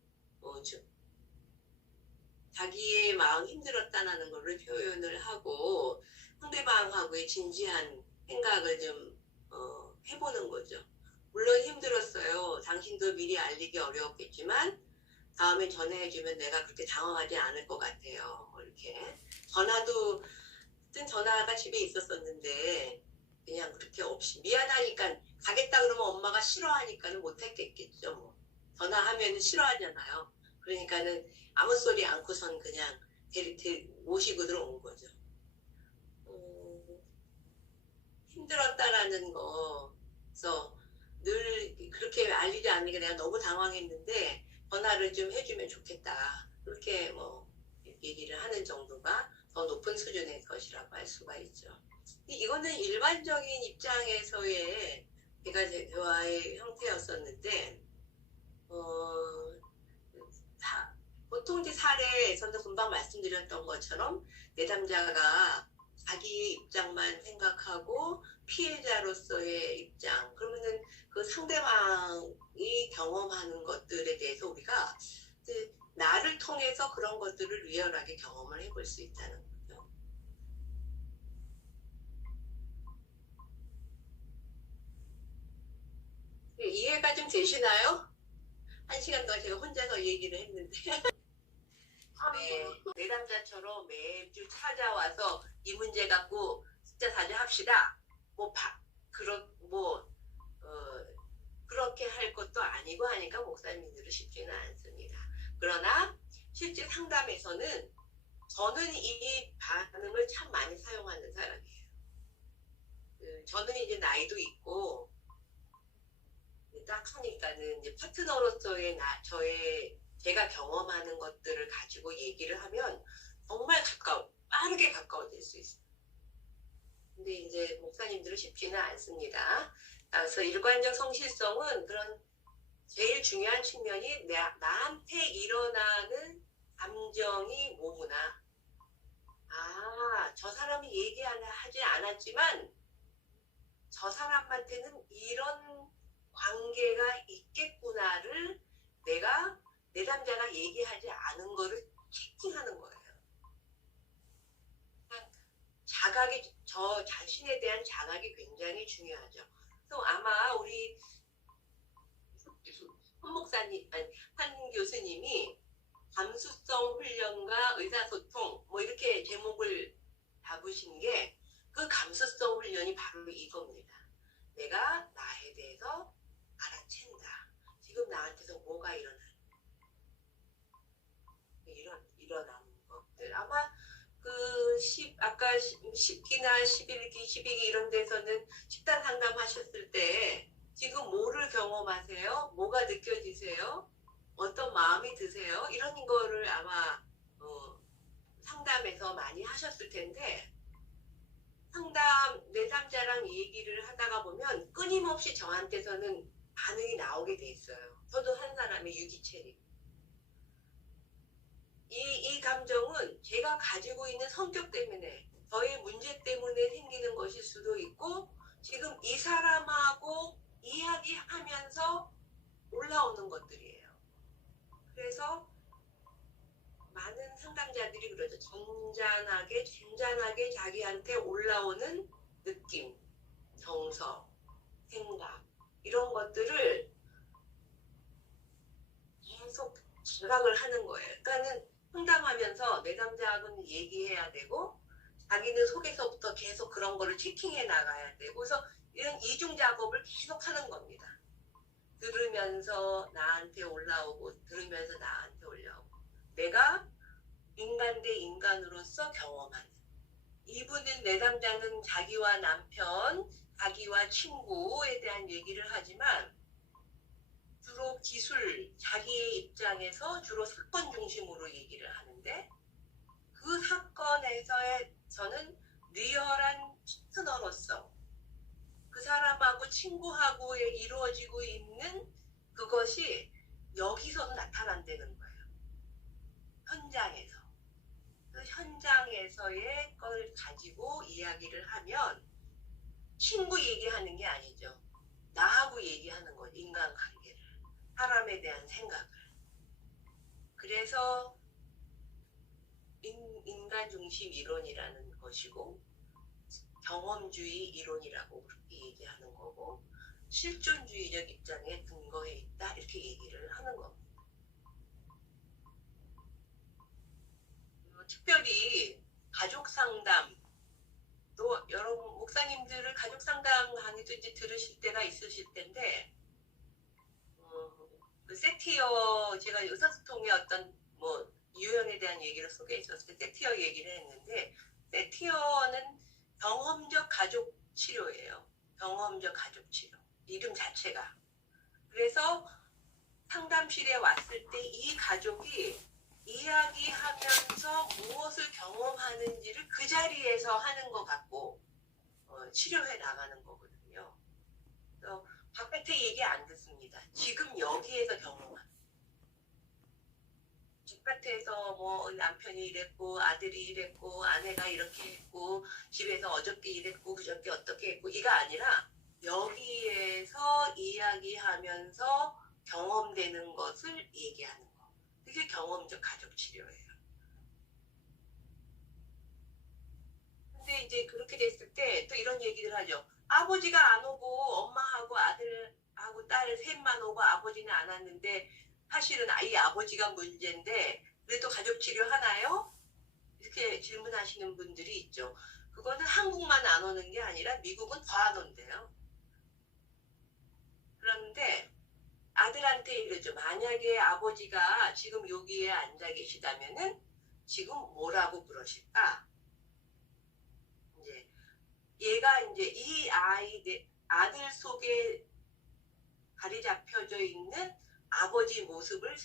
자기의 마음 힘들었다는 것을 표현을 하고 상대방하고의 진지한 생각을 좀 해보는 거죠. 물론 힘들었어요. 당신도 미리 알리기 어려웠겠지만 다음에 전화해주면 내가 그렇게 당황하지 않을 것 같아요. 이렇게 전화가 집에 있었었는데 그냥 그렇게 없이 미안하니까 가겠다 그러면 엄마가 싫어하니까는 못했겠죠. 뭐. 전화하면 싫어하잖아요. 그러니까는 아무 소리 않고선 그냥 모시고 들어온 거죠. 힘들었다라는 거서 늘 그렇게 알리지 않으니까 내가 너무 당황했는데 전화를 좀 해주면 좋겠다. 그렇게 뭐 얘기를 하는 정도가 더 높은 수준의 것이라고 할 수가 있죠. 이거는 일반적인 입장에서의 대화의 형태였었는데 보통 이제 사례에서도 금방 말씀드렸던 것처럼 내담자가 자기 입장만 생각하고 피해자로서의 입장 그러면은 그 상대방이 경험하는 것들에 대해서 우리가 나를 통해서 그런 것들을 리얼하게 경험을 해볼 수 있다는 거죠. 이해가 좀 되시나요? 1시간 동안 제가 혼자서 얘기를 했는데 네, 내담자처럼 매주 찾아와서 이 문제 갖고 숫자 다져합시다. 그렇게 할 것도 아니고 하니까 목사님들은 쉽지는 않습니다. 그러나 실제 상담에서는 저는 이 반응을 참 많이 사용하는 사람이에요. 저는 이제 나이도 있고 딱 하니까는 이제 파트너로서의 제가 경험하는 것들을 가지고 얘기를 하면 정말 빠르게 가까워질 수 있어요. 근데 이제 목사님들은 쉽지는 않습니다. 그래서 일관적 성실성은 그런 제일 중요한 측면이 나한테 일어나는 감정이 뭐구나. 저 사람이 얘기하지 않았지만 저 사람한테는 이런 관계가 있겠구나를 내담자가 얘기하지 않은 거를 체킹하는 거예요. 저 자신에 대한 자각이 굉장히 중요하죠. 그래서 아마 우리 한 교수님이 감수성 훈련과 의사소통 이렇게 제목을 잡으신 게 그 감수성 훈련이 바로 이겁니다. 내가 나에 대해서 알아챈다. 지금 나한테서 뭐가 일어나는 것들. 아마 아까 10기나 11기, 12기 이런 데서는 집단 상담하셨을 때 지금 뭐를 경험하세요? 뭐가 느껴지세요? 어떤 마음이 드세요? 이런 거를 아마 상담에서 많이 하셨을 텐데 내담자랑 얘기를 하다가 보면 끊임없이 저한테서는 반응이 나오게 돼 있어요. 저도 한 사람의 유기체리. 이 감정은 제가 가지고 있는 성격 때문에 저의 문제 때문에 생기는 것일 수도 있고 지금 이 사람하고 이야기하면서 올라오는 것들이에요. 그래서 많은 상담자들이 그러죠. 잔잔하게 자기한테 올라오는 느낌, 정서, 생각 이런 것들을 계속 지각을 하는 거예요. 그러니까는 상담하면서 내담자하고는 얘기해야 되고 자기는 속에서부터 계속 그런 거를 체킹해 나가야 되고 그래서 이런 이중 작업을 계속 하는 겁니다. 들으면서 나한테 올라오고 들으면서 나한테 올라오고 내가 인간 대 인간으로서 경험하는 이분은 내담자는 자기와 남편, 자기와 친구에 대한 얘기를 하지만 주로 자기의 입장에서 주로 사건 중심으로 얘기를 하는데 그 사건에서는 리얼한 파트너로서 그 사람하고 친구하고 이루어지고 있는 그것이 여기서도 나타난다는 거예요. 현장에서. 그 현장에서의 걸 가지고 이야기를 하면 친구 얘기하는 게 아니죠. 나하고 얘기하는 거죠. 인간관계를. 사람에 대한 생각을. 그래서 인간 중심 이론이라는 것이고 경험주의 이론이라고 그렇게 얘기하는 거고 실존주의적 입장에 근거해 있다 이렇게 얘기를 하는 겁니다. 특별히 가족 상담 또 여러분 목사님들을 가족 상담 강의도 이제 들으실 때가 있으실 텐데 그 세티어 제가 의사소통의 어떤 뭐 유형에 대한 얘기를 소개했었을 때 세티어 얘기를 했는데 세티어는 경험적 가족 치료예요. 경험적 가족 치료. 이름 자체가. 그래서 상담실에 왔을 때 이 가족이 이야기하면서 무엇을 경험하는지를 그 자리에서 하는 것 같고 치료해 나가는 거거든요. 그래서 바깥에 얘기 안 듣습니다. 지금 여기에서 경험하는. 바깥에서 뭐 남편이 이랬고 아들이 이랬고 아내가 이렇게 했고 집에서 어저께 이랬고 그저께 어떻게 했고 이가 아니라 여기에서 이야기하면서 경험되는 것을 얘기하는 거. 그게 경험적 가족 치료예요. 근데 이제 그렇게 됐을 때 또 이런 얘기를 하죠. 아버지가 안 오고 엄마하고 아들하고 딸 셋만 오고 아버지는 안 왔는데 사실은 이 아버지가 문제인데 그래도 가족 치료 하나요? 이렇게 질문하시는 분들이 있죠. 그거는 한국만 안 오는 게 아니라 미국은 더 안 온대요. 그런데 아들한테 이러죠. 만약에 아버지가 지금 여기에 앉아 계시다면은 지금 뭐라고 그러실까? 이제 얘가 이제 이 아들 속에 자리 잡혀져 있는 아버지 모습을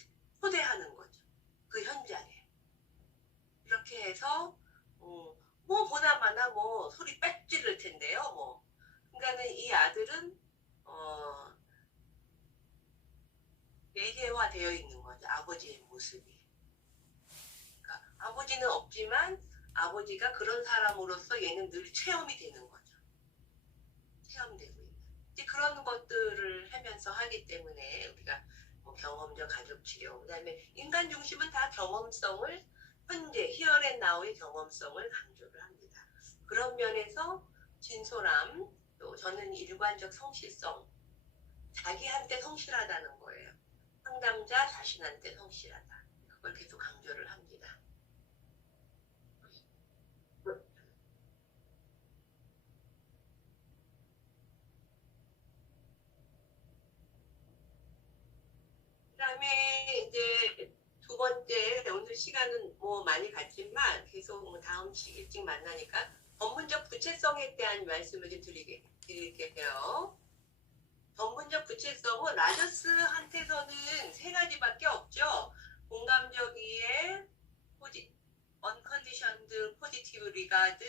초대하는 거죠. 그 현장에. 이렇게 해서 뭐 보나마나 뭐 소리 빽 지를 텐데요. 뭐 그러니까는 이 아들은 매개화되어 있는 거죠. 아버지의 모습이. 그러니까 아버지는 없지만 아버지가 그런 사람으로서 얘는 늘 체험이 되는 거죠. 체험되고 있는. 이제 그런 것들을 하면서 하기 때문에 우리가 뭐 경험적 가족 치료, 그다음에 인간 중심은 다 경험성을 현재 히어앤나우의 경험성을 강조를 합니다. 그런 면에서 진솔함, 또 저는 일관적 성실성, 자기한테 성실하다는 거예요. 상담자 자신한테 성실하다. 그걸 계속 강조를 합니다. 그다음에 이제 두 번째 오늘 시간은 뭐 많이 갔지만 계속 뭐 다음 주 일찍 만나니까 전문적 구체성에 대한 말씀을 좀 드릴게요. 전문적 구체성은 라저스한테서는 세 가지밖에 없죠. 공감적 이해, unconditioned positive regard,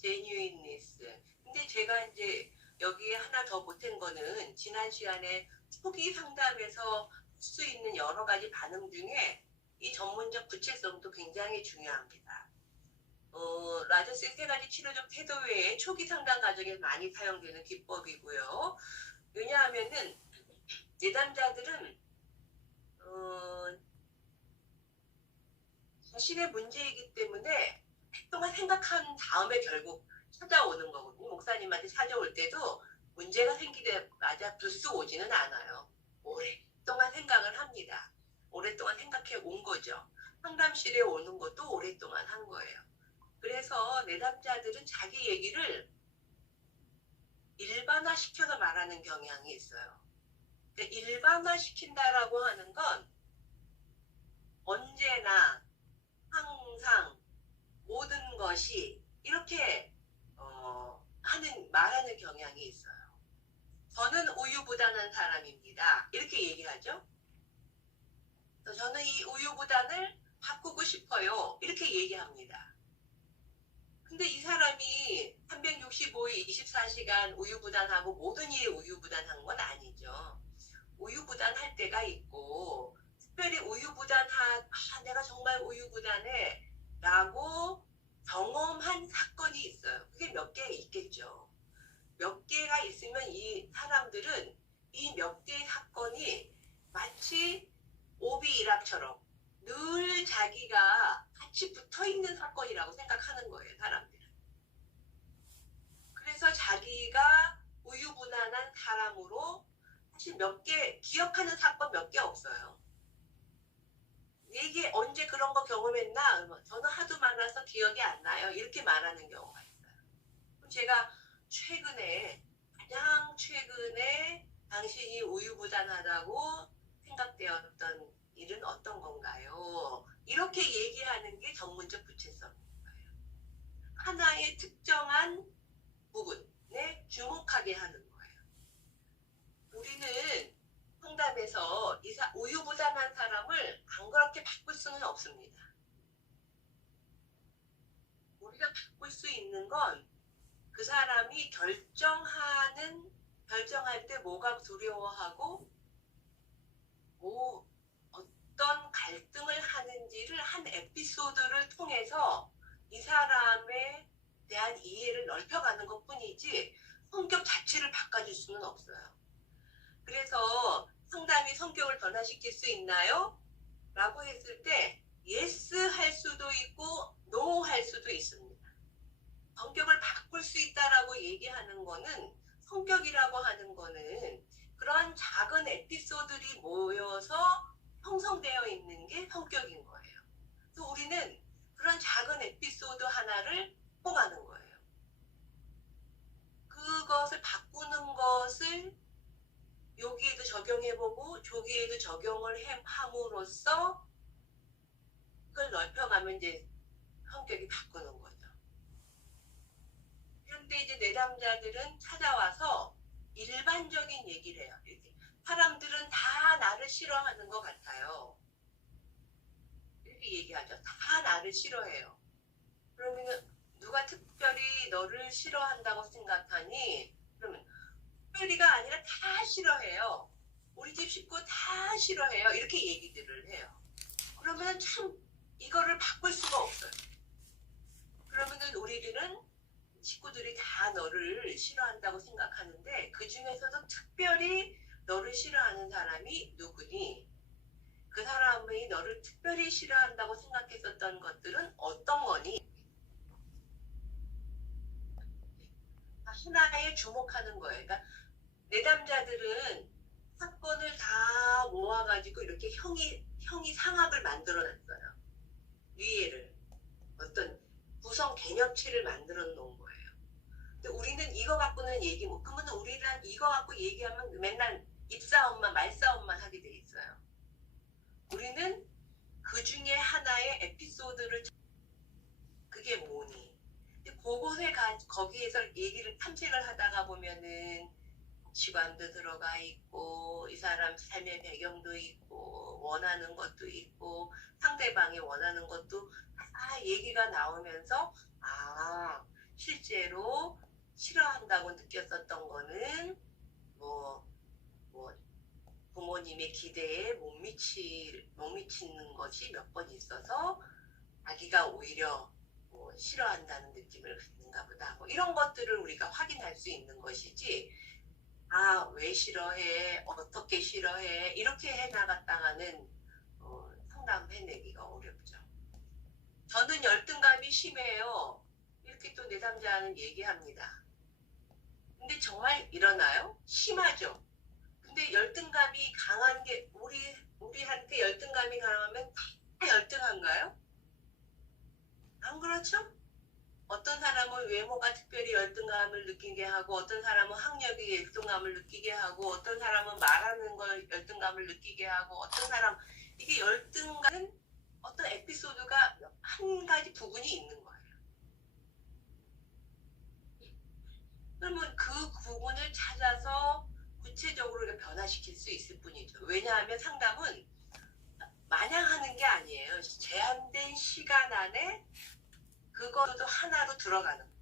genuineness. 근데 제가 이제 여기에 하나 더 보탠 거는 지난 시간에 초기 상담에서 할 수 있는 여러 가지 반응 중에 이 전문적 구체성도 굉장히 중요합니다. 라저스의 세 가지 치료적 태도 외에 초기 상담 과정에 많이 사용되는 기법이고요. 왜냐하면은 내담자들은 자신의 문제이기 때문에 동안 생각한 다음에 결국 찾아오는 거거든요. 목사님한테 찾아올 때도 문제가 생기자마자 불쑥 오지는 않아요. 오랫동안 생각을 합니다. 오랫동안 생각해 온 거죠. 상담실에 오는 것도 오랫동안 한 거예요. 그래서 내담자들은 자기 얘기를 일반화시켜서 말하는 경향이 있어요. 그러니까 일반화시킨다라고 하는 건 언제나 항상 모든 것이 이렇게 말하는 경향이 있어요. 저는 우유부단한 사람입니다. 이렇게 얘기하죠. 저는 이 우유부단을 바꾸고 싶어요. 이렇게 얘기합니다. 근데 이 사람이 365일 24시간 우유부단하고 모든 일이 우유부단한 건 아니죠. 우유부단할 때가 있고 특별히 내가 정말 우유부단해 라고 경험한 사건이 있어요. 그게 몇 개 있겠죠. 몇 개 마치 오비일학처럼 늘 자기가 같이 붙어있는 사건이라고 생각하는 거예요, 사람들은. 그래서 자기가 우유부단한 사람으로 사실 몇 개, 기억하는 사건 몇 개 없어요. 이게 언제 그런 거 경험했나? 저는 하도 많아서 기억이 안 나요. 이렇게 말하는 경우가 있어요. 그럼 제가 가장 최근에 당신이 우유부단하다고 생각되었던 일은 어떤 건가요? 이렇게 얘기하는 게 전문적 구체성인 거예요. 하나의 특정한 부분에 주목하게 하는 거예요. 우리는 상담에서 우유부단한 사람을 안 그렇게 바꿀 수는 없습니다. 우리가 바꿀 수 있는 건 그 사람이 결정할 때 뭐가 두려워하고 어떤 갈등을 하는지를 한 에피소드를 통해서 이 사람에 대한 이해를 넓혀가는 것 뿐이지 성격 자체를 바꿔줄 수는 없어요. 그래서 상담이 성격을 변화시킬 수 있나요? 라고 했을 때 yes 할 수도 있고 no 할 수도 있습니다. 성격을 바꿀 수 있다라고 얘기하는 거는, 성격이라고 하는 거는 그런 작은 에피소드들이 모여서 형성되어 있는 게 성격인 거예요. 그래서 우리는 그런 작은 에피소드 하나를 뽑아가는 거예요. 그것을 바꾸는 것을 여기에도 적용해보고 저기에도 적용을 함으로써 그걸 넓혀가면 이제 성격이 바꾸는 거죠. 그런데 이제 내담자들은 찾아와서 일반적인 얘기를 해요. 이렇게. 사람들은 다 나를 싫어하는 것 같아요. 이렇게 얘기하죠. 다 나를 싫어해요. 그러면 누가 특별히 너를 싫어한다고 생각하니? 그러면 특별히가 아니라 다 싫어해요. 우리 집 식구 다 싫어해요. 이렇게 얘기들을 해요. 그러면 참 이거를 바꿀 수가 없어요. 그러면은 우리들은 식구들이 다 너를 싫어한다고 생각하는데 그 중에서도 특별히 너를 싫어하는 사람이 누구니? 그 사람이 너를 특별히 싫어한다고 생각했었던 것들은 어떤 거니? 하나에 주목하는 거예요. 그러니까 내담자들은 사건을 다 모아가지고 이렇게 형이 상학을 만들어놨어요. 위에를 어떤 구성 개념치를 만들어 놓은 거예요. 근데 우리는 이거 갖고는 얘기 못. 그러면 우리는 이거 갖고 얘기하면 맨날 입싸움만 말싸움만 하게 돼 있어요. 우리는 그 중에 하나의 에피소드를, 그게 뭐니? 그곳에 거기에서 얘기를 탐색을 하다가 보면은 직관도 들어가 있고 이 사람 삶의 배경도 있고 원하는 것도 있고 상대방이 원하는 것도 다 얘기가 나오면서 실제로 싫어한다고 느꼈었던 거는 뭐 부모님의 기대에 못 미치는 것이 몇 번 있어서 자기가 오히려 싫어한다는 느낌을 갖는가 보다. 이런 것들을 우리가 확인할 수 있는 것이지, 왜 싫어해? 어떻게 싫어해? 이렇게 해나갔다가는 상담해내기가 어렵죠. 저는 열등감이 심해요. 이렇게 또 내담자는 얘기합니다. 근데 정말 일어나요? 심하죠. 근데 열등감이 강한 게 우리한테 열등감이 강하면 다 열등한가요? 안 그렇죠? 어떤 사람은 외모가 특별히 열등감을 느끼게 하고 어떤 사람은 학력이 열등감을 느끼게 하고 어떤 사람은 말하는 걸 열등감을 느끼게 하고 어떤 사람, 이게 열등감은 어떤 에피소드가 한 가지 부분이 있는 거예요. 그러면 그 부분을 찾아서 구체적으로 변화시킬 수 있을 뿐이죠. 왜냐하면 상담은 마냥 하는 게 아니에요. 제한된 시간 안에 그것도 하나로 들어가는 거예요.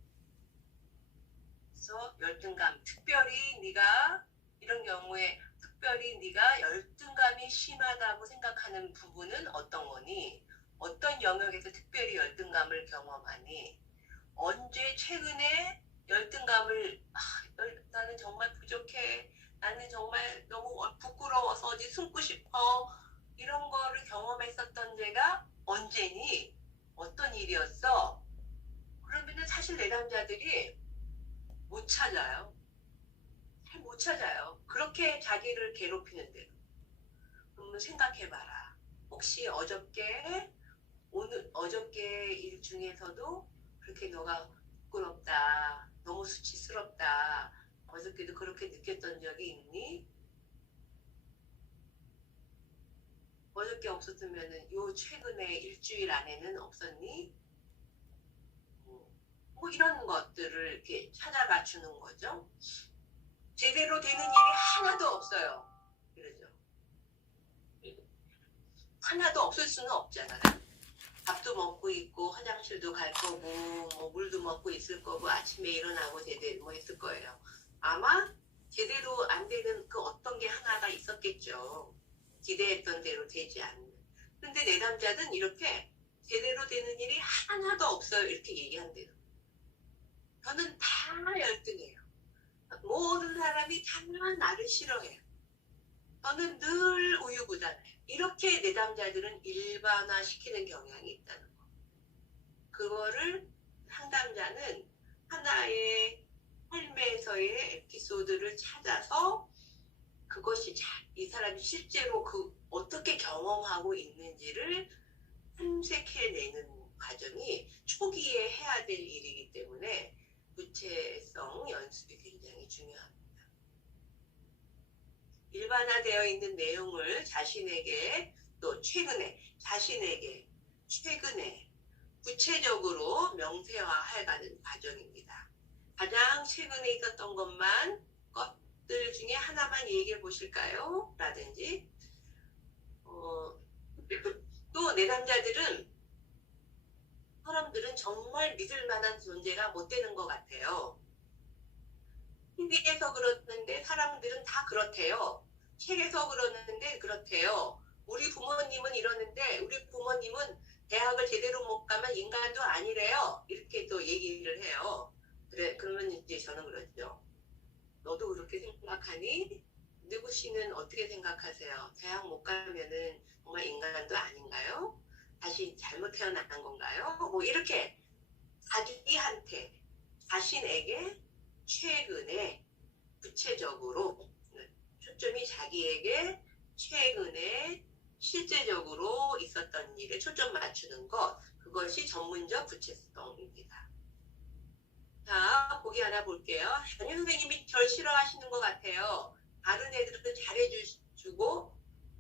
그래서 열등감, 특별히 네가 이런 경우에 특별히 네가 열등감이 심하다고 생각하는 부분은 어떤 거니? 어떤 영역에서 특별히 열등감을 경험하니? 언제 최근에 열등감을 나는 정말 부족해, 나는 정말 너무 부끄러워서 어디 숨고 싶어. 이런 거를 경험했었던 데가 언제니? 어떤 일이었어? 그러면은 사실 내담자들이 못 찾아요. 잘 못 찾아요. 그렇게 자기를 괴롭히는데. 그러면 생각해봐라. 혹시 어저께 일 중에서도 그렇게 너가 부끄럽다, 너무 수치스럽다, 어저께도 그렇게 느꼈던 적이 있니? 어저께 없었으면은 요 최근에 일주일 안에는 없었니? 뭐 이런 것들을 이렇게 찾아 맞추는 거죠. 제대로 되는 일이 하나도 없어요. 그러죠. 하나도 없을 수는 없잖아요. 밥도 먹고 있고 화장실도 갈 거고 뭐 물도 먹고 있을 거고 아침에 일어나고 제대로 뭐 했을 거예요. 아마 제대로 안 되는 그 어떤 게 하나가 있었겠죠. 기대했던 대로 되지 않는. 근데 내담자는 이렇게 제대로 되는 일이 하나도 없어요. 이렇게 얘기한대요. 저는 다 열등해요. 모든 사람이 다 나를 싫어해요. 저는 늘 우유부단해요. 이렇게 내담자들은 일반화시키는 경향이 있다는 거. 그거를 상담자는 하나의 삶에서의 에피소드를 찾아서 그것이 이 사람이 실제로 어떻게 경험하고 있는지를 탐색해내는 과정이 초기에 해야 될 일이기 때문에 구체성 연습이 굉장히 중요합니다. 일반화되어 있는 내용을 자신에게 또 최근에 구체적으로 명세화해가는 과정입니다. 가장 최근에 있었던 것들 중에 하나만 얘기해 보실까요? 라든지 또 내담자들은 사람들은 정말 믿을 만한 존재가 못 되는 것 같아요. TV에서 그러는데 사람들은 다 그렇대요. 책에서 그러는데 그렇대요. 우리 부모님은 이러는데 우리 부모님은 대학을 제대로 못 가면 인간도 아니래요. 이렇게 또 얘기를 해요. 그래, 그러면 이제 저는 그러죠. 너도 그렇게 생각하니? 누구 씨는 어떻게 생각하세요? 대학 못 가면은 정말 인간도 아닌가요? 다시 잘못 태어난 건가요? 뭐 이렇게 자신에게 최근에 구체적으로 초점이 자기에게 최근에 실제적으로 있었던 일에 초점 맞추는 것, 그것이 전문적 구체성입니다. 자, 보기 하나 볼게요. 담임 선생님이 절 싫어하시는 것 같아요. 다른 애들은 잘해주고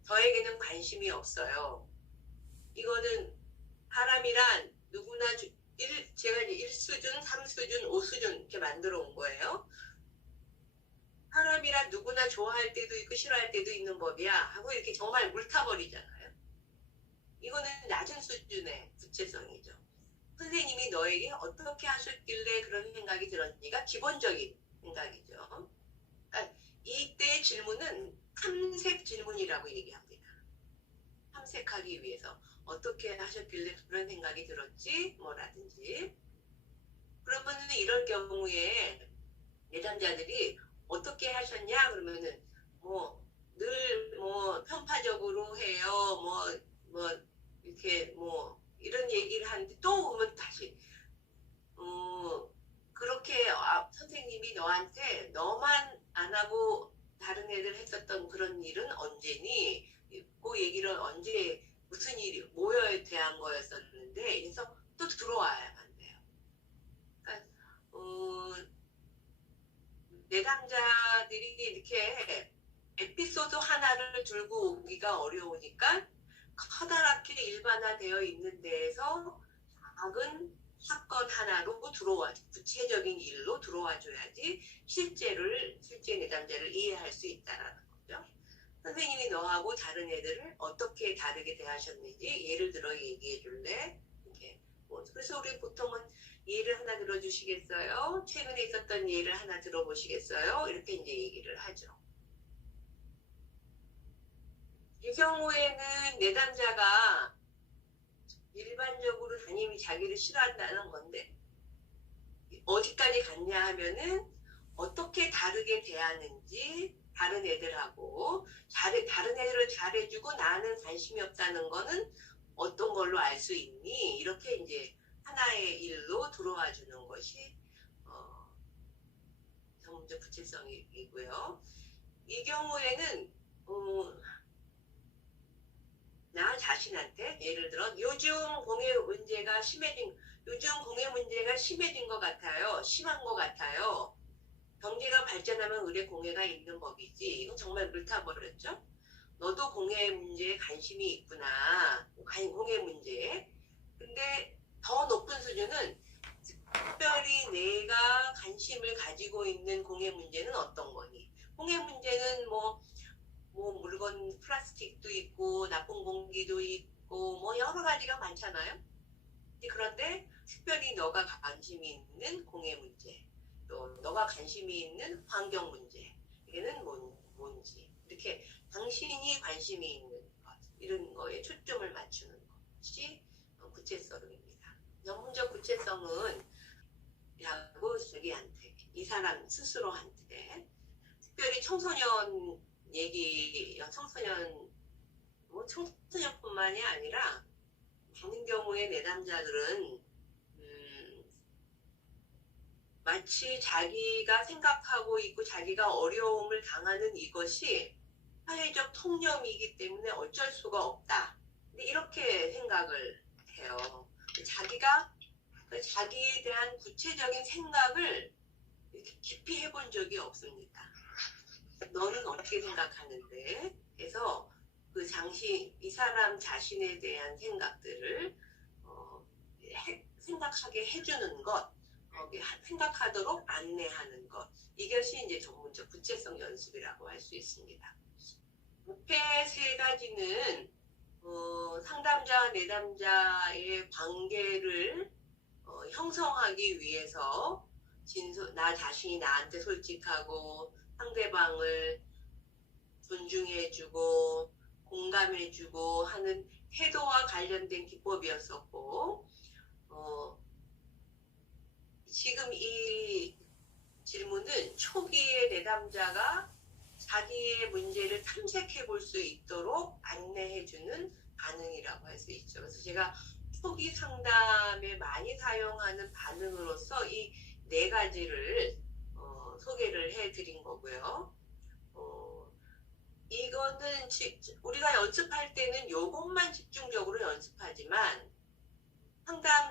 저에게는 관심이 없어요. 이거는 사람이란 누구나 제가 1수준, 3수준, 5수준 이렇게 만들어 온 거예요. 사람이란 누구나 좋아할 때도 있고 싫어할 때도 있는 법이야 하고 이렇게 정말 물타버리잖아요. 이거는 낮은 수준의 구체성이죠. 선생님이 너에게 어떻게 하셨길래 그런 생각이 들었니가 기본적인 생각이죠. 그러니까 이때 질문은 탐색 질문이라고 얘기합니다. 탐색하기 위해서 어떻게 하셨길래 그런 생각이 들었지? 뭐라든지. 그러면 이럴 경우에 내담자들이 어떻게 하셨냐? 그러면은 늘 편파적으로 해요. 이렇게 이런 얘기를 하는데 또 오면 다시 그렇게 선생님이 너만 안 하고 다른 애들 했었던 그런 일은 언제니? 그 얘기를 언제 무슨 일이 뭐에 대한 거였었는데 그래서 또 들어와야만 돼요. 그러니까 내담자들이 이렇게 에피소드 하나를 들고 오기가 어려우니까 커다랗게 일반화되어 있는 데에서 작은 사건 하나로 구체적인 일로 들어와 줘야지 실제 내담자를 이해할 수 있다라는 거죠. 선생님이 너하고 다른 애들을 어떻게 다르게 대하셨는지 예를 들어 얘기해 줄래? 이렇게. 그래서 우리 보통은 예를 하나 들어주시겠어요? 최근에 있었던 예를 하나 들어보시겠어요? 이렇게 이제 얘기를 하죠. 이 경우에는 내담자가 일반적으로 담임이 자기를 싫어한다는 건데 어디까지 갔냐 하면은 어떻게 다르게 대하는지 다른 애들하고 다른 애들을 잘해주고 나는 관심이 없다는 거는 어떤 걸로 알 수 있니? 이렇게 이제 하나의 일로 들어와 주는 것이 전문적 구체성이고요. 이 경우에는 나 자신한테 예를 들어 요즘 공해 문제가 심해진 것 같아요. 심한 것 같아요. 경제가 발전하면 의뢰 공해가 있는 법이지. 이건 정말 물타버렸죠. 너도 공해 문제에 관심이 있구나. 공해 문제에. 근데 더 높은 수준은 특별히 내가 관심을 가지고 있는 공해 문제는 어떤 거니? 공해 문제는 뭐 물건 플라스틱도 있고 나쁜 공기도 있고 뭐 여러 가지가 많잖아요. 그런데 특별히 너가 관심이 있는 공해 문제, 또 너가 관심이 있는 환경 문제, 이게는 뭔지 이렇게 당신이 관심이 있는 것 이런 거에 초점을 맞추는 것이 구체성입니다. 전문적 구체성은 저기한테 이 사람 스스로한테 특별히 청소년뿐만이 아니라 많은 경우에 내담자들은 마치 자기가 생각하고 있고 자기가 어려움을 당하는 이것이 사회적 통념이기 때문에 어쩔 수가 없다. 이렇게 생각을 해요. 자기에 대한 구체적인 생각을 이렇게 깊이 해본 적이 없습니다. 너는 어떻게 생각하는데? 해서 이 사람 자신에 대한 생각들을 생각하게 해주는 것, 생각하도록 안내하는 것, 이것이 이제 전문적 구체성 연습이라고 할 수 있습니다. 목표 세 가지는 상담자와 내담자의 관계를 형성하기 위해서 나 자신이 나한테 솔직하고 상대방을 존중해주고 공감해주고 하는 태도와 관련된 기법이었었고 지금 이 질문은 초기에 내담자가 자기의 문제를 탐색해 볼 수 있도록 안내해주는 반응이라고 할 수 있죠. 그래서 제가 초기 상담에 많이 사용하는 반응으로서 이 네 가지를 소개를 해드린 거고요. 이거는 우리가 연습할 때는 요것만 집중적으로 연습하지만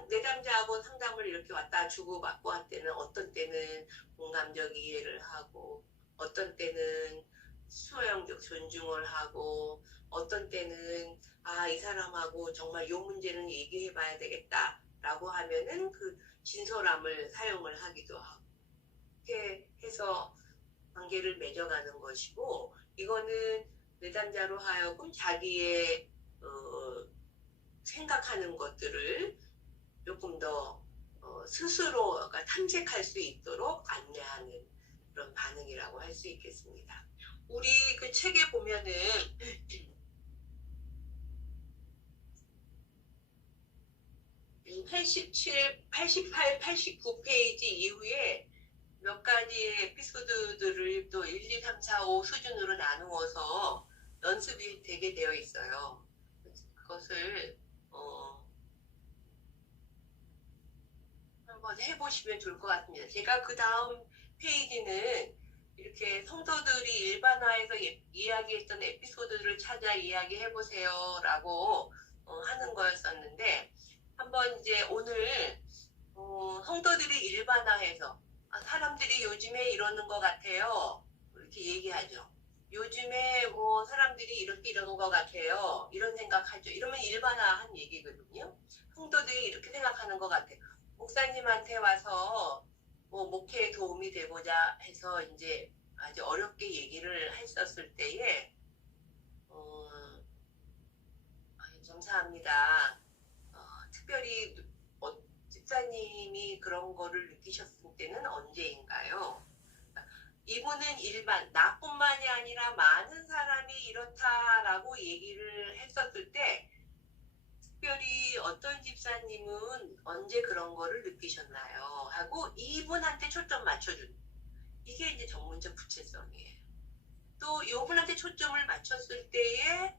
내담자하고 상담을 이렇게 왔다 주고받고 할 때는 어떤 때는 공감적 이해를 하고 어떤 때는 수용적 존중을 하고 어떤 때는 이 사람하고 정말 요 문제는 얘기해 봐야 되겠다 라고 하면은 그 진솔함을 사용을 하기도 하고 이렇게 해서 관계를 맺어가는 것이고 이거는 내담자로 하여금 자기의 생각하는 것들을 조금 더 스스로가 탐색할 수 있도록 안내하는 그런 반응이라고 할 수 있겠습니다. 우리 그 책에 보면은 87, 88, 89페이지 이후에 몇 가지의 에피소드들을 또 1, 2, 3, 4, 5 수준으로 나누어서 연습이 되게 되어 있어요. 그것을 한번 해보시면 좋을 것 같습니다. 제가 그 다음 페이지는 이렇게 성도들이 일반화해서 이야기했던 에피소드를 찾아 이야기해보세요 라고 하는 거였었는데 한번 이제 오늘 성도들이 일반화해서 사람들이 요즘에 이러는 것 같아요. 이렇게 얘기하죠. 요즘에 뭐 사람들이 이러는 것 같아요. 이런 생각하죠. 이러면 일반화한 얘기거든요. 성도들이 이렇게 생각하는 것 같아요. 목사님한테 와서 뭐 목회에 도움이 되고자 해서 이제 아주 어렵게 얘기를 했었을 때에 감사합니다. 특별히 집사님이 그런 거를 느끼셨을 때는 언제인가요? 이분은 나뿐만이 아니라 많은 사람이 이렇다라고 얘기를 했었을 때 특별히 어떤 집사님은 언제 그런 거를 느끼셨나요? 하고 이분한테 초점 맞춰주는 이게 이제 전문적 구체성이에요. 또 요분한테 초점을 맞췄을 때에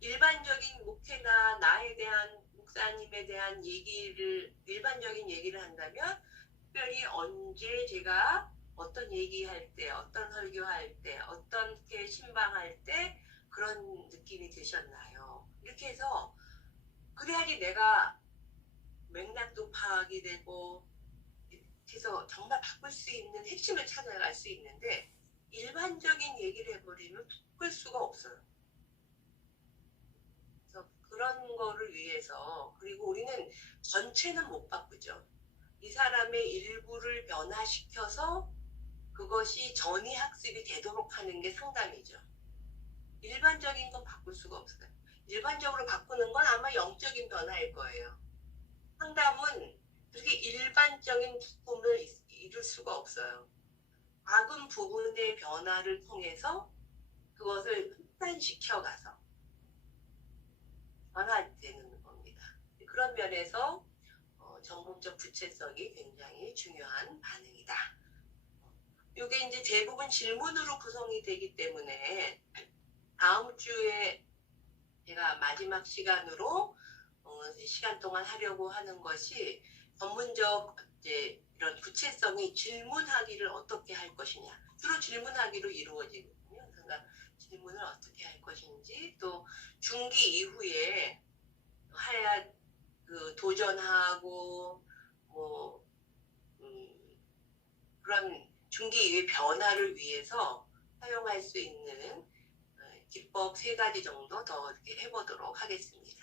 일반적인 목회나 나에 대한 목사님에 대한 얘기를 일반적인 얘기를 한다면 특별히 언제 제가 어떤 얘기할 때, 어떤 설교할 때, 어떻게 신방할 때 그런 느낌이 드셨나요? 이렇게 해서 그래야지 내가 맥락도 파악이 되고 그래서 정말 바꿀 수 있는 핵심을 찾아갈 수 있는데 일반적인 얘기를 해버리면 바꿀 수가 없어요. 그래서 그런 거를 위해서 그리고 우리는 전체는 못 바꾸죠. 이 사람의 일부를 변화시켜서 그것이 전이 학습이 되도록 하는 게 상담이죠. 일반적인 건 바꿀 수가 없어요. 일반적으로 바꾸는 건 아마 영적인 변화일 거예요. 상담은 그렇게 일반적인 부분을 이룰 수가 없어요. 작은 부분의 변화를 통해서 그것을 확산시켜가서 변화되는 겁니다. 그런 면에서 전문적 구체성이 굉장히 중요한 반응이다. 이게 이제 대부분 질문으로 구성이 되기 때문에 다음 주에 제가 마지막 시간으로 시간 동안 하려고 하는 것이 전문적 이제 이런 구체성이 질문하기를 어떻게 할 것이냐. 주로 질문하기로 이루어지거든요. 그러니까 질문을 어떻게 할 것인지 또 중기 이후에 해야 도전하고 뭐 그런 중기 이후의 변화를 위해서 사용할 수 있는 기법 3가지 정도 더 이렇게 해보도록 하겠습니다.